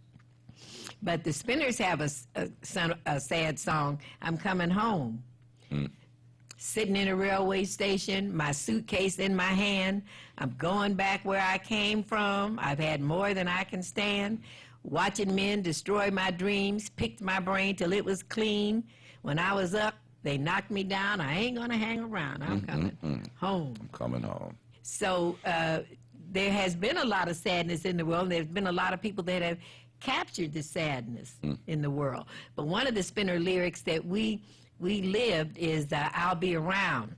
But the Spinners have a sad song, I'm Coming Home. Sitting in a railway station, my suitcase in my hand, I'm going back where I came from, I've had more than I can stand, watching men destroy my dreams, picked my brain till it was clean. When I was up, they knocked me down, I ain't gonna hang around, I'm coming home. I'm coming home. So there has been a lot of sadness in the world. There's been a lot of people that have captured the sadness in the world. But one of the Spinner lyrics that we lived is I'll be around.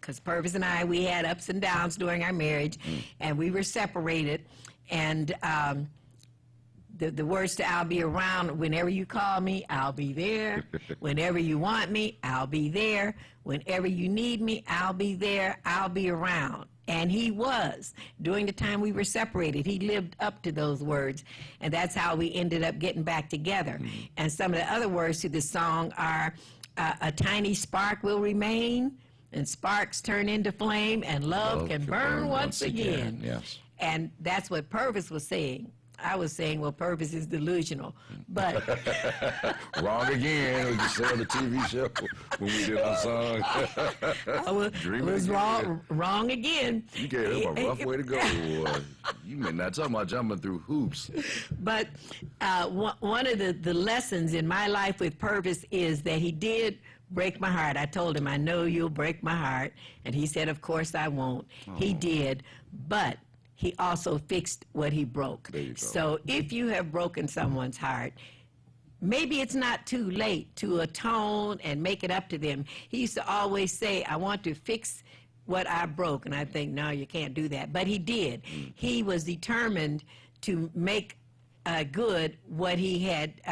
Because Purvis and I, we had ups and downs during our marriage, and we were separated. And the words to I'll be around, whenever you call me, I'll be there. Whenever you want me, I'll be there. Whenever you need me, I'll be there. I'll be around. And he was. During the time we were separated, he lived up to those words. And that's how we ended up getting back together. And some of the other words to the song are, a tiny spark will remain, and sparks turn into flame, and love can burn once again. Yes. And that's what Purvis was saying. I was saying, well, Purvis is delusional, but Wrong again, like you said on the TV show when we did our song. I was wrong again. You gave him a rough way to go. You may not talking about jumping through hoops. But one of the lessons in my life with Purvis is that he did break my heart. I told him, I know you'll break my heart. And he said, of course I won't. Oh. He did. But he also fixed what he broke. There you go. So if you have broken someone's heart, maybe it's not too late to atone and make it up to them. He used to always say, I want to fix what I broke. And I think, no, you can't do that. But he did. He was determined to make good what he had,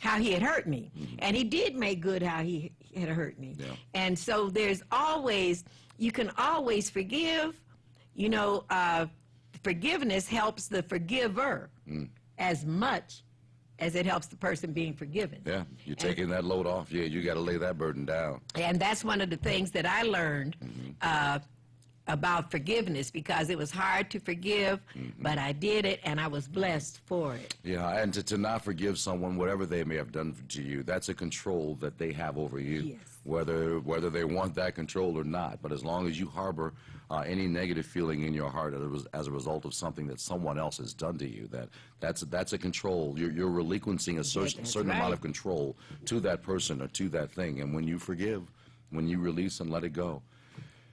how he had hurt me. And he did make good how he had hurt me. Yeah. And so there's always, you can always forgive. You know, forgiveness helps the forgiver as much as it helps the person being forgiven. Yeah, you're taking that load off. Yeah, you got to lay that burden down. And that's one of the things that I learned about forgiveness, because it was hard to forgive, but I did it, and I was blessed for it. Yeah, and to not forgive someone, whatever they may have done to you, that's a control that they have over you. Yes. Whether they want that control or not. But as long as you harbor any negative feeling in your heart as a result of something that someone else has done to you, that's a control. You're relinquishing a certain amount of control to that person or to that thing. And when you forgive, when you release and let it go.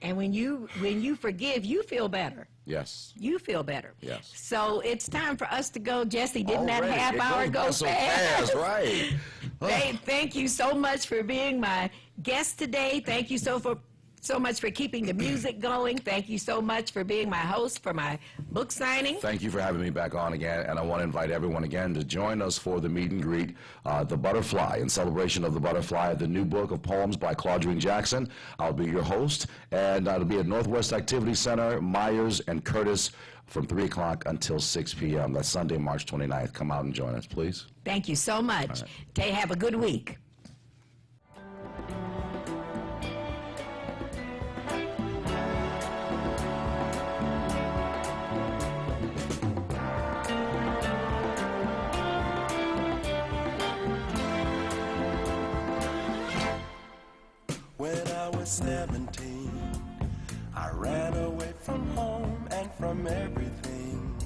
And when you forgive, you feel better. Yes. You feel better. Yes. So it's time for us to go. Jesse, didn't Already. that half hour go so fast? Right. Thank you so much for being my guest today. Thank you so much for keeping the music going. Thank you so much for being my host for my book signing. Thank you for having me back on again, and I want to invite everyone again to join us for the meet and greet, The Butterfly, in celebration of The Butterfly, the new book of poems by Claudine Jackson. I'll be your host, and it'll be at Northwest Activity Center, Myers and Curtis, from 3 o'clock until 6 p.m. That's Sunday, March 29th. Come out and join us, please. Thank you so much. Tay, have a good week. When I was 17, I ran away from home and from everything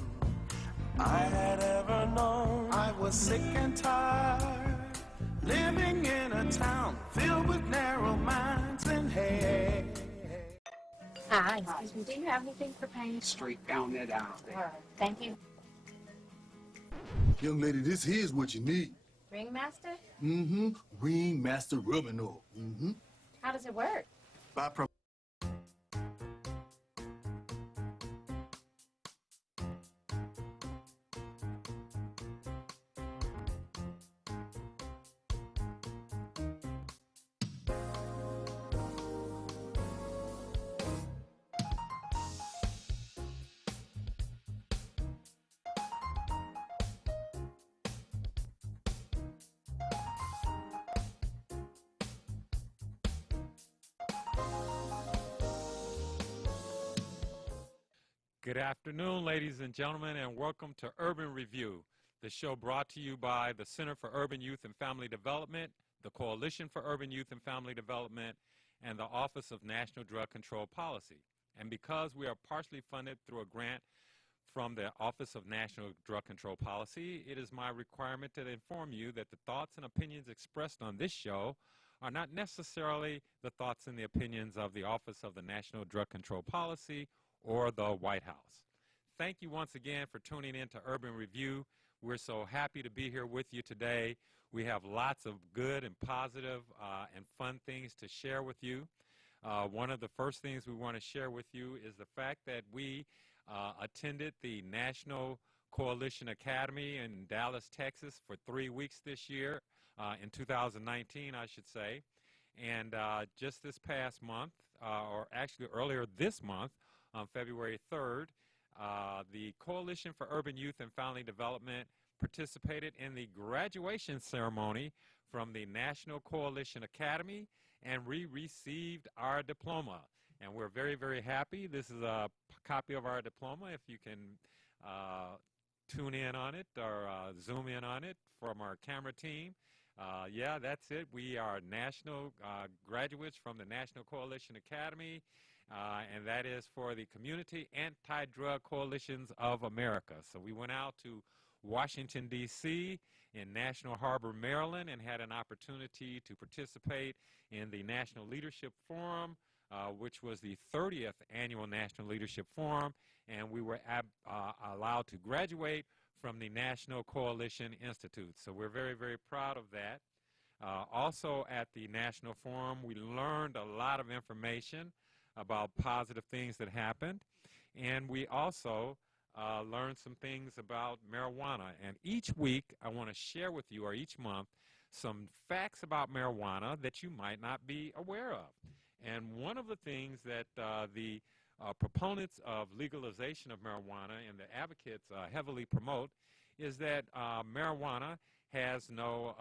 I had ever known. I was sick and tired, living in a town filled with narrow minds and hate. Hi, excuse me, do you have anything for paint? Straight down that aisle there. All right, thank you. Young lady, this here's what you need. Ringmaster? Mm-hmm. Ringmaster rubbing oil. Mm-hmm. How does it work? By Good afternoon, ladies and gentlemen, and welcome to Urban Review, the show brought to you by the Center for Urban Youth and Family Development, the Coalition for Urban Youth and Family Development, and the Office of National Drug Control Policy. And because we are partially funded through a grant from the Office of National Drug Control Policy, it is my requirement to inform you that the thoughts and opinions expressed on this show are not necessarily the thoughts and the opinions of the Office of the National Drug Control Policy or the White House. Thank you once again for tuning in to Urban Review. We're so happy to be here with you today. We have lots of good and positive and fun things to share with you. One of the first things we want to share with you is the fact that we attended the National Coalition Academy in Dallas, Texas for 3 weeks this year, in 2019, I should say. And just this past month, or actually earlier this month, on February 3rd, the Coalition for Urban Youth and Family Development participated in the graduation ceremony from the National Coalition Academy and we received our diploma. And we're very, very happy. This is a copy of our diploma. If you can tune in on it or zoom in on it from our camera team. Yeah, that's it. We are national graduates from the National Coalition Academy, and that is for the Community Anti-Drug Coalitions of America. So we went out to Washington, D.C., in National Harbor, Maryland, and had an opportunity to participate in the National Leadership Forum, which was the 30th Annual National Leadership Forum, and we were allowed to graduate from the National Coalition Institute. So we're very, very proud of that. Also at the National Forum, we learned a lot of information about positive things that happened, and we also learned some things about marijuana. And each week, I want to share with you, or each month, some facts about marijuana that you might not be aware of. And one of the things that the proponents of legalization of marijuana and the advocates heavily promote is that marijuana has no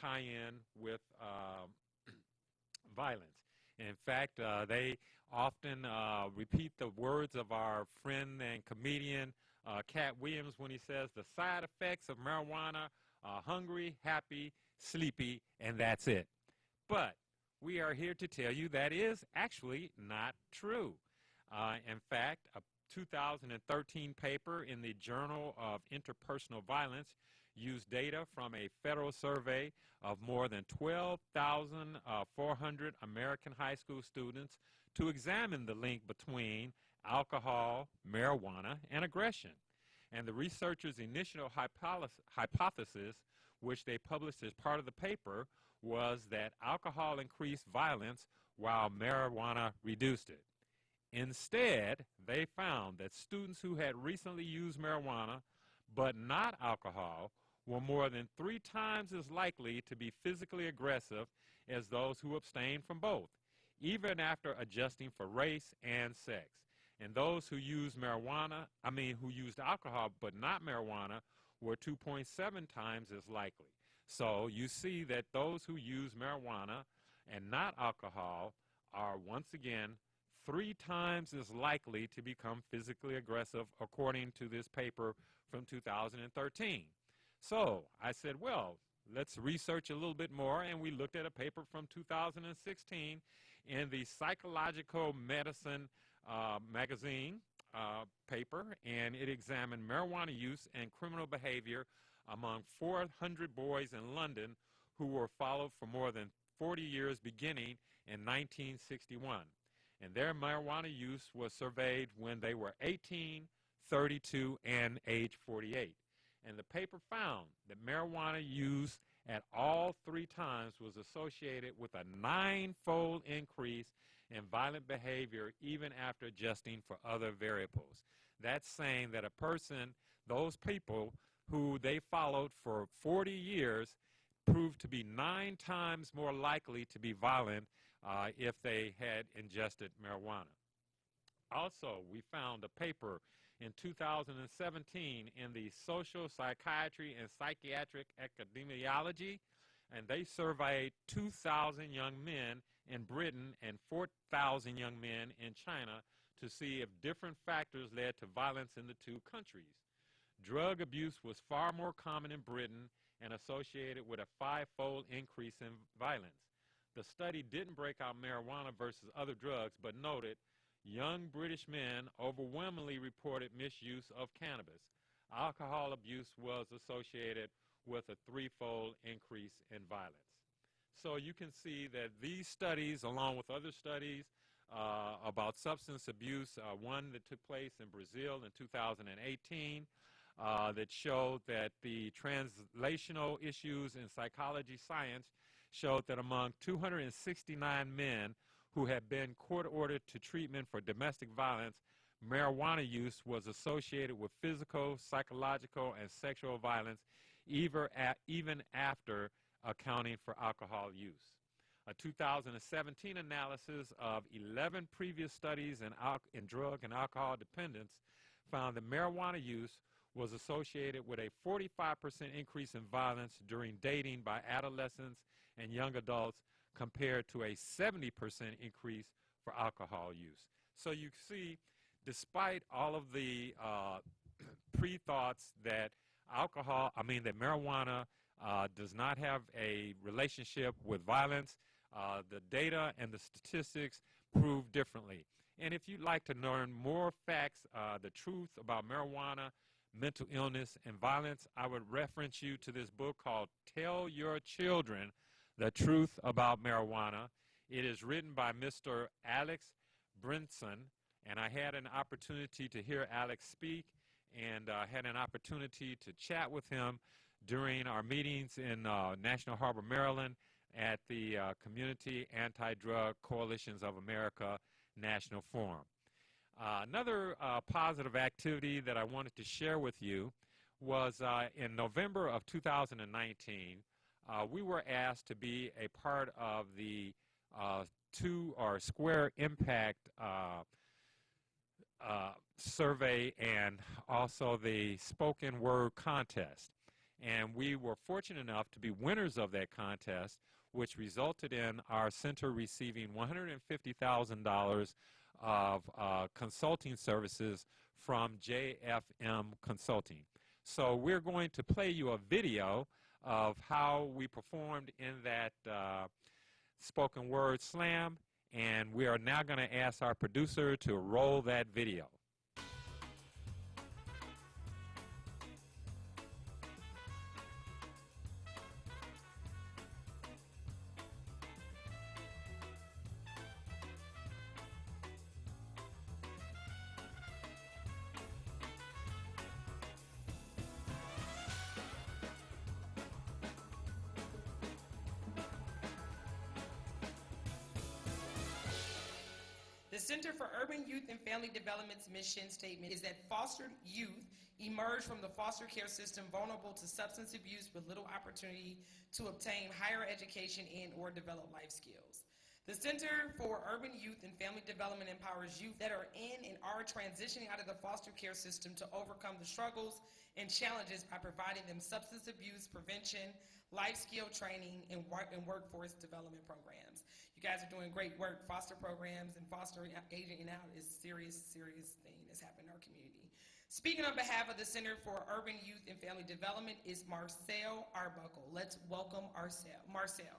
tie-in with violence. In fact, they often repeat the words of our friend and comedian Cat Williams when he says the side effects of marijuana are hungry, happy, sleepy, and that's it. But we are here to tell you that is actually not true. In fact, a 2013 paper in the Journal of Interpersonal Violence used data from a federal survey of more than 12,400 American high school students to examine the link between alcohol, marijuana, and aggression. And the researchers' initial hypothesis, which they published as part of the paper, was that alcohol increased violence while marijuana reduced it. Instead, they found that students who had recently used marijuana but not alcohol were more than 3 times as likely to be physically aggressive as those who abstained from both, even after adjusting for race and sex. And those who used who used alcohol but not marijuana were 2.7 times as likely. So you see that those who use marijuana and not alcohol are once again 3 times as likely to become physically aggressive, according to this paper from 2013. So I said, well, let's research a little bit more, and we looked at a paper from 2016 in the Psychological Medicine magazine paper, and it examined marijuana use and criminal behavior among 400 boys in London who were followed for more than 40 years beginning in 1961. And their marijuana use was surveyed when they were 18, 32, and age 48. And the paper found that marijuana use at all 3 times was associated with a 9-fold increase in violent behavior even after adjusting for other variables. That's saying that a person, those people who they followed for 40 years, proved to be 9 times more likely to be violent if they had ingested marijuana. Also, we found a paper in 2017 in the Social Psychiatry and Psychiatric Epidemiology, and they surveyed 2,000 young men in Britain and 4,000 young men in China to see if different factors led to violence in the 2 countries. Drug abuse was far more common in Britain and associated with a 5-fold increase in violence. The study didn't break out marijuana versus other drugs, but noted young British men overwhelmingly reported misuse of cannabis. Alcohol abuse was associated with a 3-fold increase in violence. So you can see that these studies, along with other studies about substance abuse, one that took place in Brazil in 2018, that showed that the translational issues in psychology science showed that among 269 men who had been court-ordered to treatment for domestic violence, marijuana use was associated with physical, psychological, and sexual violence even after accounting for alcohol use. A 2017 analysis of 11 previous studies in drug and alcohol dependence found that marijuana use was associated with a 45% increase in violence during dating by adolescents and young adults compared to a 70% increase for alcohol use. So you see, despite all of the pre-thoughts that that marijuana does not have a relationship with violence, the data and the statistics prove differently. And if you'd like to learn more facts, the truth about marijuana, mental illness, and violence, I would reference you to this book called Tell Your Children the Truth About Marijuana. It is written by Mr. Alex Brinson, and I had an opportunity to hear Alex speak and had an opportunity to chat with him during our meetings in National Harbor, Maryland at the Community Anti-Drug Coalitions of America National Forum. Another positive activity that I wanted to share with you was in November of 2019, we were asked to be a part of the Square Impact survey and also the spoken word contest. And we were fortunate enough to be winners of that contest, which resulted in our center receiving $150,000 of consulting services from JFM Consulting. So we're going to play you a video of how we performed in that spoken word slam, and we are now going to ask our producer to roll that video. The Center for Urban Youth and Family Development's mission statement is that fostered youth emerge from the foster care system vulnerable to substance abuse with little opportunity to obtain higher education and/or develop life skills. The Center for Urban Youth and Family Development empowers youth that are in and are transitioning out of the foster care system to overcome the struggles and challenges by providing them substance abuse prevention, life skill training, and workforce development programs. You guys are doing great work. Foster programs and fostering aging out is a serious thing that's happening in our community. Speaking on behalf of the Center for Urban Youth and Family Development is Marcel Arbuckle. Let's welcome Marcel.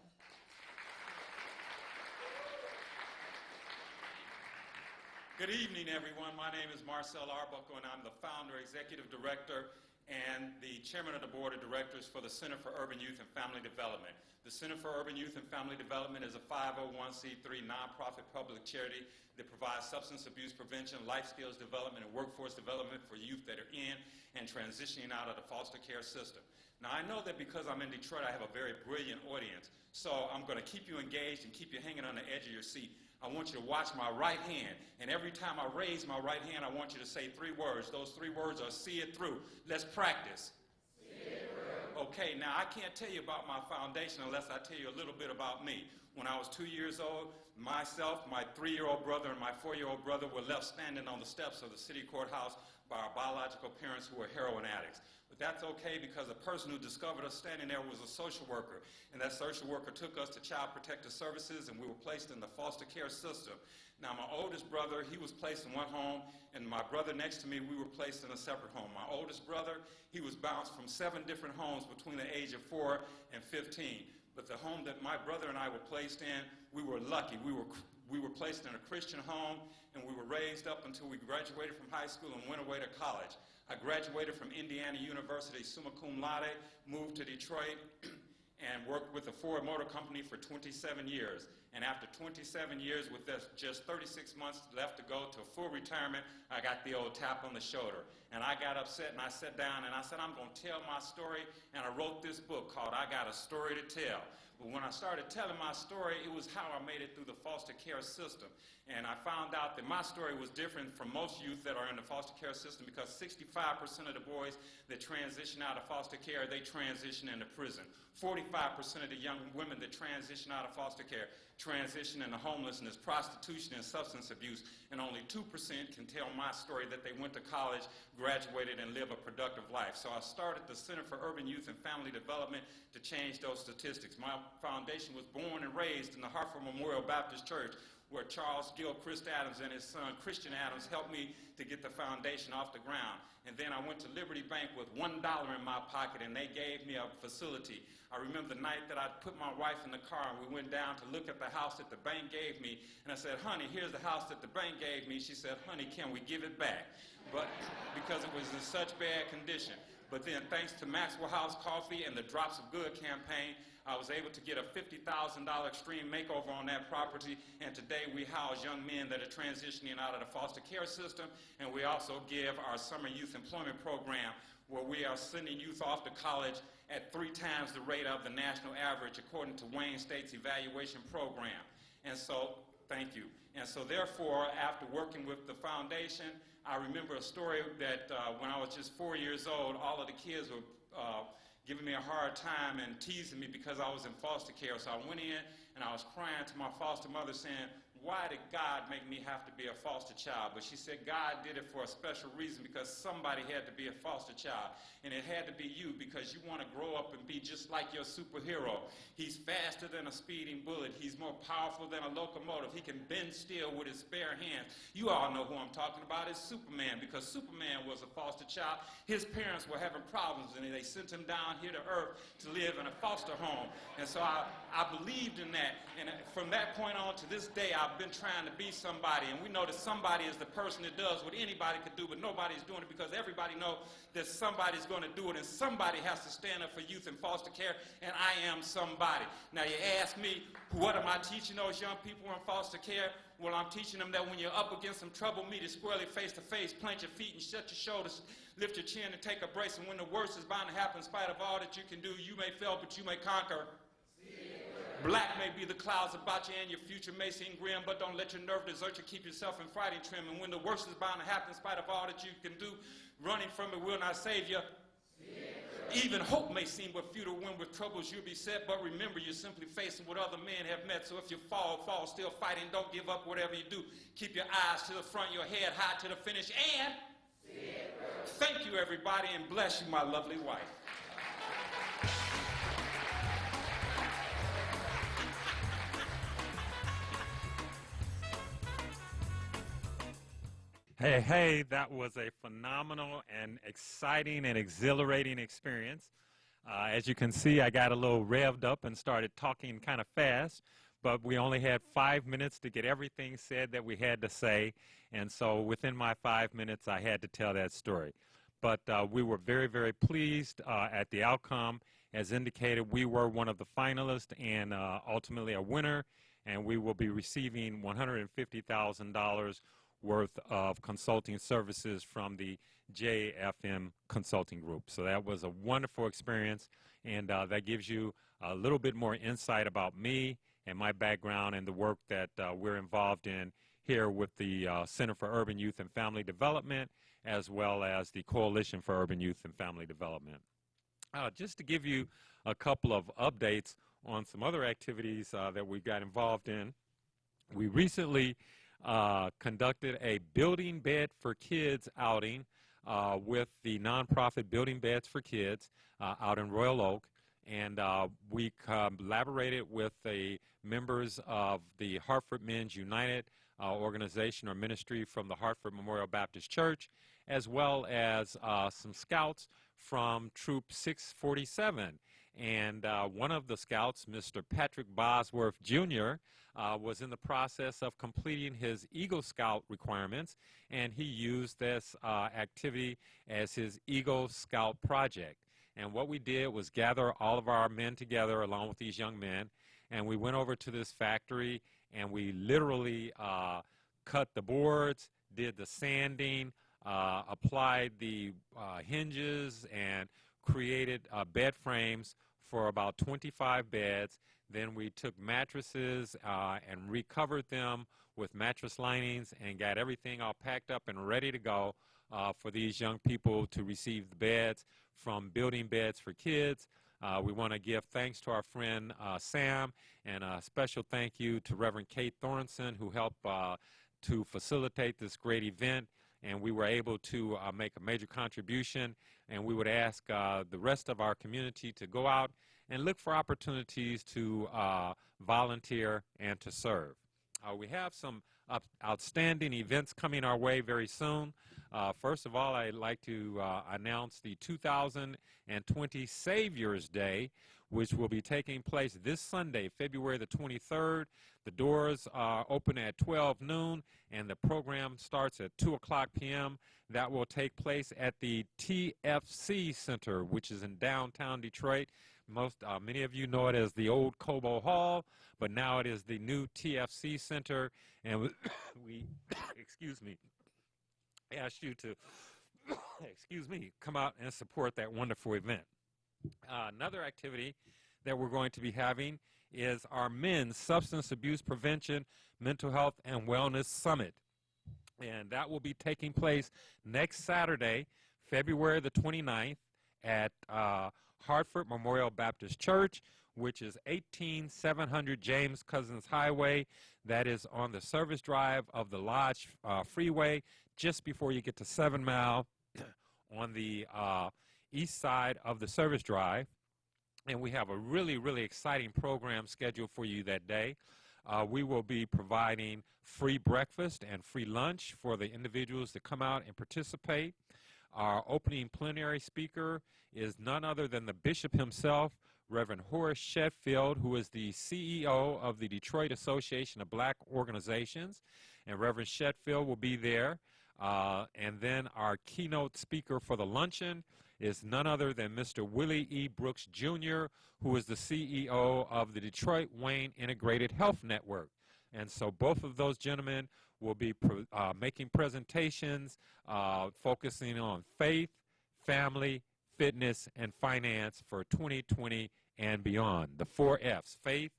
Good evening, everyone. My name is Marcel Arbuckle, and I'm the founder, executive director, and the chairman of the board of directors for the Center for Urban Youth and Family Development. The Center for Urban Youth and Family Development is a 501c3 nonprofit public charity that provides substance abuse prevention, life skills development, and workforce development for youth that are in and transitioning out of the foster care system. Now, I know that because I'm in Detroit, I have a very brilliant audience, so I'm going to keep you engaged and keep you hanging on the edge of your seat. I want you to watch my right hand, and every time I raise my right hand, I want you to say 3 words. Those 3 words are see it through. Let's practice. See it through. Okay, now I can't tell you about my foundation unless I tell you a little bit about me. When I was 2 years old, myself, my 3-year-old brother, and my 4-year-old brother were left standing on the steps of the city courthouse by our biological parents who were heroin addicts. But that's okay because the person who discovered us standing there was a social worker. And that social worker took us to Child Protective Services, and we were placed in the foster care system. Now, my oldest brother, he was placed in one home, and my brother next to me, we were placed in a separate home. My oldest brother, he was bounced from 7 different homes between the age of 4 and 15. But the home that my brother and I were placed in, we were lucky. We were placed in a Christian home, and we were raised up until we graduated from high school and went away to college. I graduated from Indiana University summa cum laude, moved to Detroit, and worked with the Ford Motor Company for 27 years. And after 27 years, with just 36 months left to go to full retirement, I got the old tap on the shoulder. And I got upset, and I sat down, and I said, I'm going to tell my story, and I wrote this book called I Got a Story to Tell. But when I started telling my story, it was how I made it through the foster care system. And I found out that my story was different from most youth that are in the foster care system because 65% of the boys that transition out of foster care, they transition into prison. 45% of the young women that transition out of foster care transition into homelessness, prostitution, and substance abuse, and only 2% can tell my story that they went to college, graduated, and live a productive life. So I started the Center for Urban Youth and Family Development to change those statistics. My foundation was born and raised in the Hartford Memorial Baptist Church, where Charles Gilchrist Adams and his son Christian Adams helped me to get the foundation off the ground. And then I went to Liberty Bank with $1 in my pocket, and they gave me a facility. I remember the night that I put my wife in the car, and we went down to look at the house that the bank gave me, and I said, honey, here's the house that the bank gave me. She said, honey, can we give it back? But because it was in such bad condition. But then thanks to Maxwell House Coffee and the Drops of Good campaign, I was able to get a $50,000 extreme makeover on that property, and today we house young men that are transitioning out of the foster care system, and we also give our summer youth employment program, where we are sending youth off to college at 3 times the rate of the national average, according to Wayne State's evaluation program. And so, thank you. And so therefore, after working with the foundation, I remember a story that when I was just 4 years old, all of the kids were giving me a hard time and teasing me because I was in foster care. So I went in and I was crying to my foster mother saying, why did God make me have to be a foster child? But she said God did it for a special reason, because somebody had to be a foster child. And it had to be you, because you want to grow up and be just like your superhero. He's faster than a speeding bullet. He's more powerful than a locomotive. He can bend steel with his bare hands. You all know who I'm talking about. It's Superman, because Superman was a foster child. His parents were having problems, and they sent him down here to earth to live in a foster home. And so I believed in that. And from that point on to this day, I've been trying to be somebody. And we know that somebody is the person that does what anybody could do, but nobody's doing it, because everybody knows that somebody's going to do it, and somebody has to stand up for youth in foster care, and I am somebody. Now you ask me, what am I teaching those young people in foster care? Well, I'm teaching them that when you're up against some trouble, meet it squarely face to face, plant your feet and shut your shoulders, lift your chin and take a brace, and when the worst is bound to happen, in spite of all that you can do, you may fail, but you may conquer. Black may be the clouds about you, and your future may seem grim, but don't let your nerve desert you. Keep yourself in fighting trim, and when the worst is bound to happen, in spite of all that you can do, running from it will not save you. Even hope may seem but futile when with troubles you'll be set, but remember you're simply facing what other men have met. So if you fall, still fighting, don't give up whatever you do. Keep your eyes to the front, your head high to the finish, and thank you everybody, and bless you my lovely wife. Hey, that was a phenomenal and exciting and exhilarating experience. As you can see, I got a little revved up and started talking kind of fast, but we only had 5 minutes to get everything said that we had to say, and so within my 5 minutes, I had to tell that story. But we were very, very pleased at the outcome. As indicated, we were one of the finalists and ultimately a winner, and we will be receiving $150,000 worth of consulting services from the JFM Consulting Group. So that was a wonderful experience, and that gives you a little bit more insight about me and my background and the work that we're involved in here with the Center for Urban Youth and Family Development, as well as the Coalition for Urban Youth and Family Development. Just to give you a couple of updates on some other activities that we got involved in, we recently conducted a Building Bed for Kids outing with the nonprofit Building Beds for Kids out in Royal Oak, and we collaborated with the members of the Hartford Men's United organization or ministry from the Hartford Memorial Baptist Church, as well as some scouts from Troop 647. And one of the scouts, Mr. Patrick Bosworth Jr., was in the process of completing his Eagle Scout requirements, and he used this activity as his Eagle Scout project. And what we did was gather all of our men together along with these young men, and we went over to this factory, and we literally cut the boards, did the sanding, applied the hinges, and created bed frames for about 25 beds. Then we took mattresses and recovered them with mattress linings and got everything all packed up and ready to go for these young people to receive the beds from Building Beds for Kids. We want to give thanks to our friend Sam, and a special thank you to Reverend Kate Thornton, who helped to facilitate this great event. And we were able to make a major contribution, and we would ask the rest of our community to go out and look for opportunities to volunteer and to serve. We have some outstanding events coming our way very soon. First of all, I'd like to announce the 2020 Savior's Day, which will be taking place this Sunday, February the 23rd. The doors are open at 12 noon, and the program starts at 2 o'clock p.m. That will take place at the TFC Center, which is in downtown Detroit. Many of you know it as the old Cobo Hall, but now it is the new TFC Center, and we excuse me, ask you to come out and support that wonderful event. Another activity that we're going to be having is our Men's Substance Abuse Prevention, Mental Health, and Wellness Summit. And that will be taking place next Saturday, February the 29th at Hartford Memorial Baptist Church, which is 18700 James Cousins Highway. That is on the service drive of the Lodge Freeway, just before you get to 7 Mile on the east side of the service drive. And we have a really, really exciting program scheduled for you that day. We will be providing free breakfast and free lunch for the individuals that come out and participate. Our opening plenary speaker is none other than the bishop himself, Reverend Horace Sheffield, who is the CEO of the Detroit Association of Black Organizations. And Reverend Sheffield will be there. And then our keynote speaker for the luncheon is none other than Mr. Willie E. Brooks, Jr., who is the CEO of the Detroit Wayne Integrated Health Network. And so both of those gentlemen will be making presentations focusing on faith, family, fitness, and finance for 2020 and beyond. The 4 F's: faith,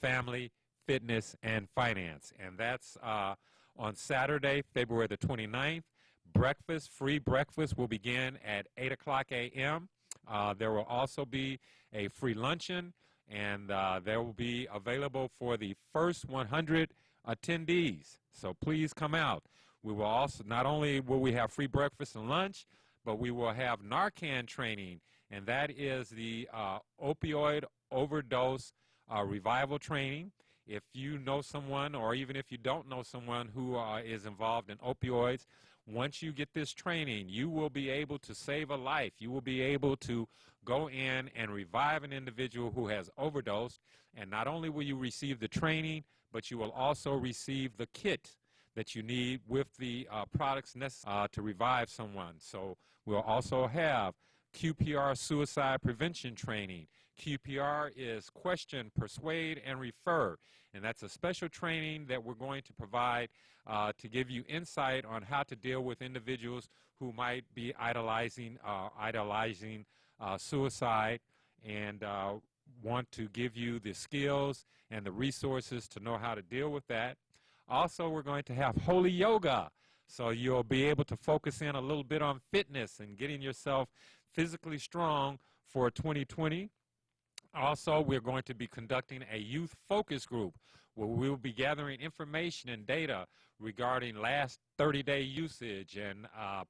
family, fitness, and finance. And that's on Saturday, February the 29th. Breakfast, free breakfast, will begin at 8 o'clock a.m. There will also be a free luncheon, and there will be available for the first 100 attendees. So please come out. We will also, not only will we have free breakfast and lunch, but we will have Narcan training, and that is the opioid overdose revival training. If you know someone, or even if you don't know someone who is involved in opioids, once you get this training, you will be able to save a life. You will be able to go in and revive an individual who has overdosed. And not only will you receive the training, but you will also receive the kit that you need with the products necessary to revive someone. So we'll also have QPR suicide prevention training. QPR is question, persuade, and refer. And that's a special training that we're going to provide to give you insight on how to deal with individuals who might be idolizing suicide, and want to give you the skills and the resources to know how to deal with that. Also, we're going to have holy yoga, so you'll be able to focus in a little bit on fitness and getting yourself physically strong for 2020. Also, we're going to be conducting a youth focus group where we'll be gathering information and data regarding last 30-day usage and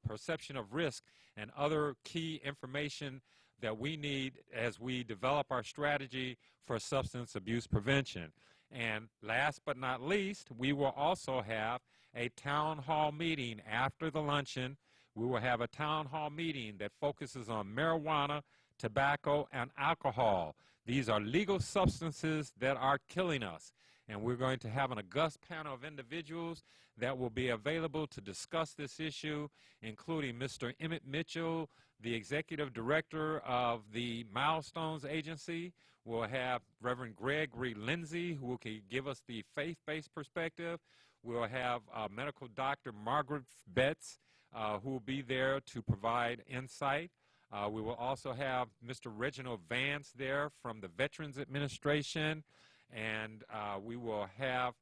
perception of risk and other key information that we need as we develop our strategy for substance abuse prevention. And last but not least, we will also have a town hall meeting after the luncheon. We will have a town hall meeting that focuses on marijuana, tobacco, and alcohol. These are legal substances that are killing us. And we're going to have an august panel of individuals that will be available to discuss this issue, including Mr. Emmett Mitchell, the Executive Director of the Milestones Agency. We'll have Reverend Gregory Lindsay, who can give us the faith-based perspective. We'll have medical doctor Margaret Betts, who will be there to provide insight. We will also have Mr. Reginald Vance there from the Veterans Administration, and we will have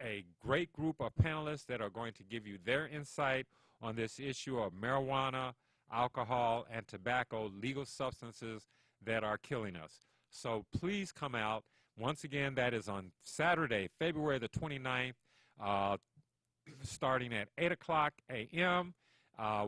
a great group of panelists that are going to give you their insight on this issue of marijuana, alcohol, and tobacco, legal substances that are killing us. So please come out. Once again, that is on Saturday, February the 29th, starting at 8 o'clock a.m.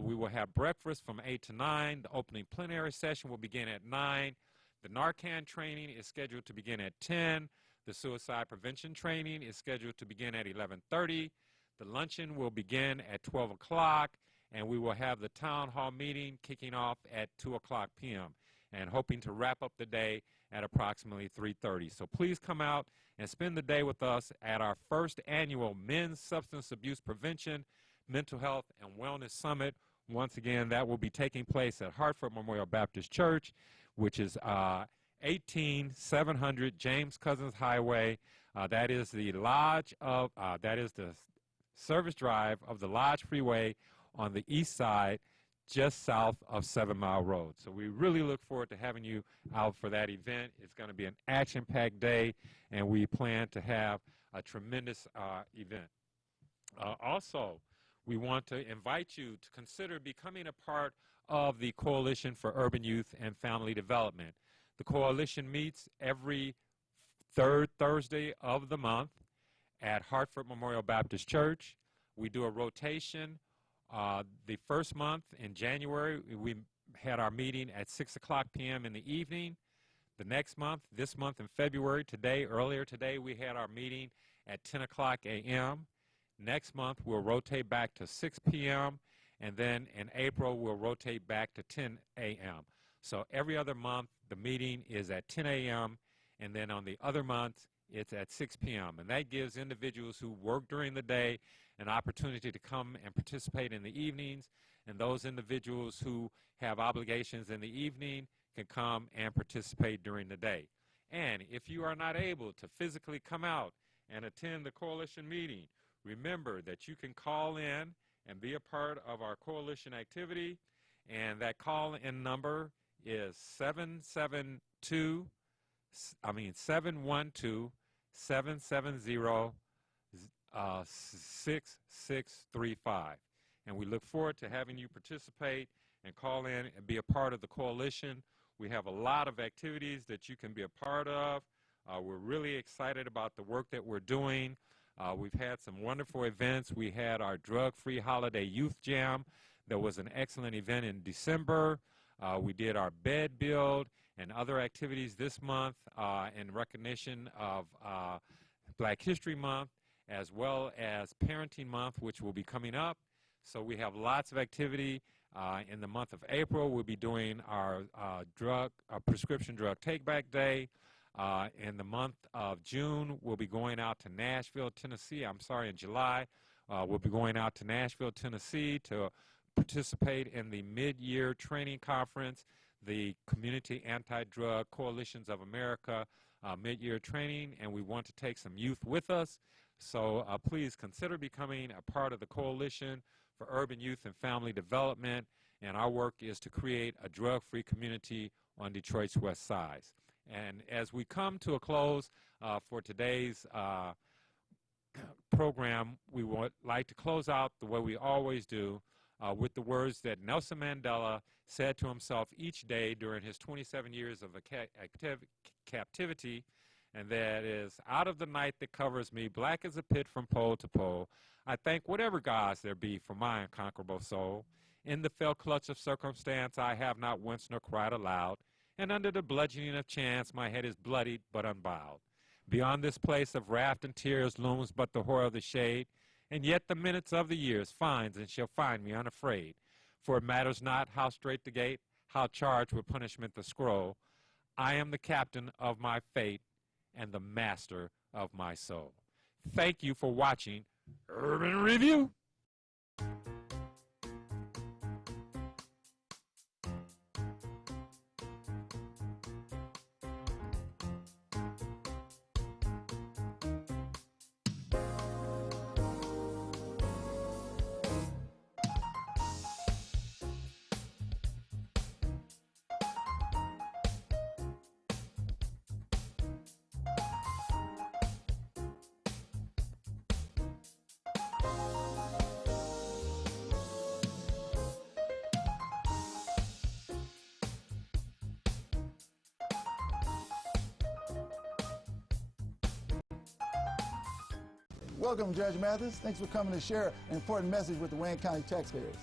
We will have breakfast from 8 to 9. The opening plenary session will begin at 9. The Narcan training is scheduled to begin at 10. The suicide prevention training is scheduled to begin at 11:30. The luncheon will begin at 12 o'clock, and we will have the town hall meeting kicking off at 2 o'clock p.m. and hoping to wrap up the day at approximately 3:30. So please come out and spend the day with us at our first annual Men's Substance Abuse Prevention, Mental Health, and Wellness Summit. Once again, that will be taking place at Hartford Memorial Baptist Church, which is 18700 James Cousins Highway. That is the service drive of the Lodge Freeway on the east side, just south of 7 Mile Road. So we really look forward to having you out for that event. It's going to be an action-packed day, and we plan to have a tremendous event. Also, we want to invite you to consider becoming a part of the Coalition for Urban Youth and Family Development. The coalition meets every third Thursday of the month at Hartford Memorial Baptist Church. We do a rotation. The first month in January, we had our meeting at 6 o'clock p.m. in the evening. The next month, this month in February, earlier today, we had our meeting at 10 o'clock a.m. Next month, we'll rotate back to 6 p.m., and then in April, we'll rotate back to 10 a.m. So every other month, the meeting is at 10 a.m., and then on the other months, it's at 6 p.m. And that gives individuals who work during the day an opportunity to come and participate in the evenings, and those individuals who have obligations in the evening can come and participate during the day. And if you are not able to physically come out and attend the coalition meeting, remember that you can call in and be a part of our coalition activity, and that call-in number is 770-770-6635. And we look forward to having you participate and call in and be a part of the coalition. We have a lot of activities that you can be a part of. We're really excited about the work that we're doing. We've had some wonderful events. We had our drug-free holiday youth jam. That was an excellent event in December. We did our bed build and other activities this month in recognition of Black History Month, as well as Parenting Month, which will be coming up. So we have lots of activity. In the month of April, we'll be doing our prescription drug take-back day. In the month of June, we'll be going out to Nashville, Tennessee. In July, we'll be going out to Nashville, Tennessee to participate in the mid-year training conference, the Community Anti-Drug Coalitions of America mid-year training, and we want to take some youth with us. So please consider becoming a part of the Coalition for Urban Youth and Family Development, and our work is to create a drug-free community on Detroit's West Side. And as we come to a close for today's program, we would like to close out the way we always do with the words that Nelson Mandela said to himself each day during his 27 years of captivity, and that is, out of the night that covers me, black as a pit from pole to pole, I thank whatever gods there be for my unconquerable soul. In the fell clutch of circumstance, I have not winced nor cried aloud, and under the bludgeoning of chance, my head is bloodied but unbowed. Beyond this place of wrath and tears looms but the horror of the shade, and yet the minutes of the years finds and shall find me unafraid. For it matters not how straight the gate, how charged with punishment the scroll. I am the captain of my fate and the master of my soul. Thank you for watching Urban Review. Welcome, Judge Mathis. Thanks for coming to share an important message with the Wayne County taxpayers.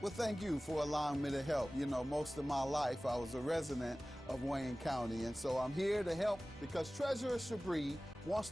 Well, thank you for allowing me to help. You know, most of my life I was a resident of Wayne County, and so I'm here to help because Treasurer Chabris wants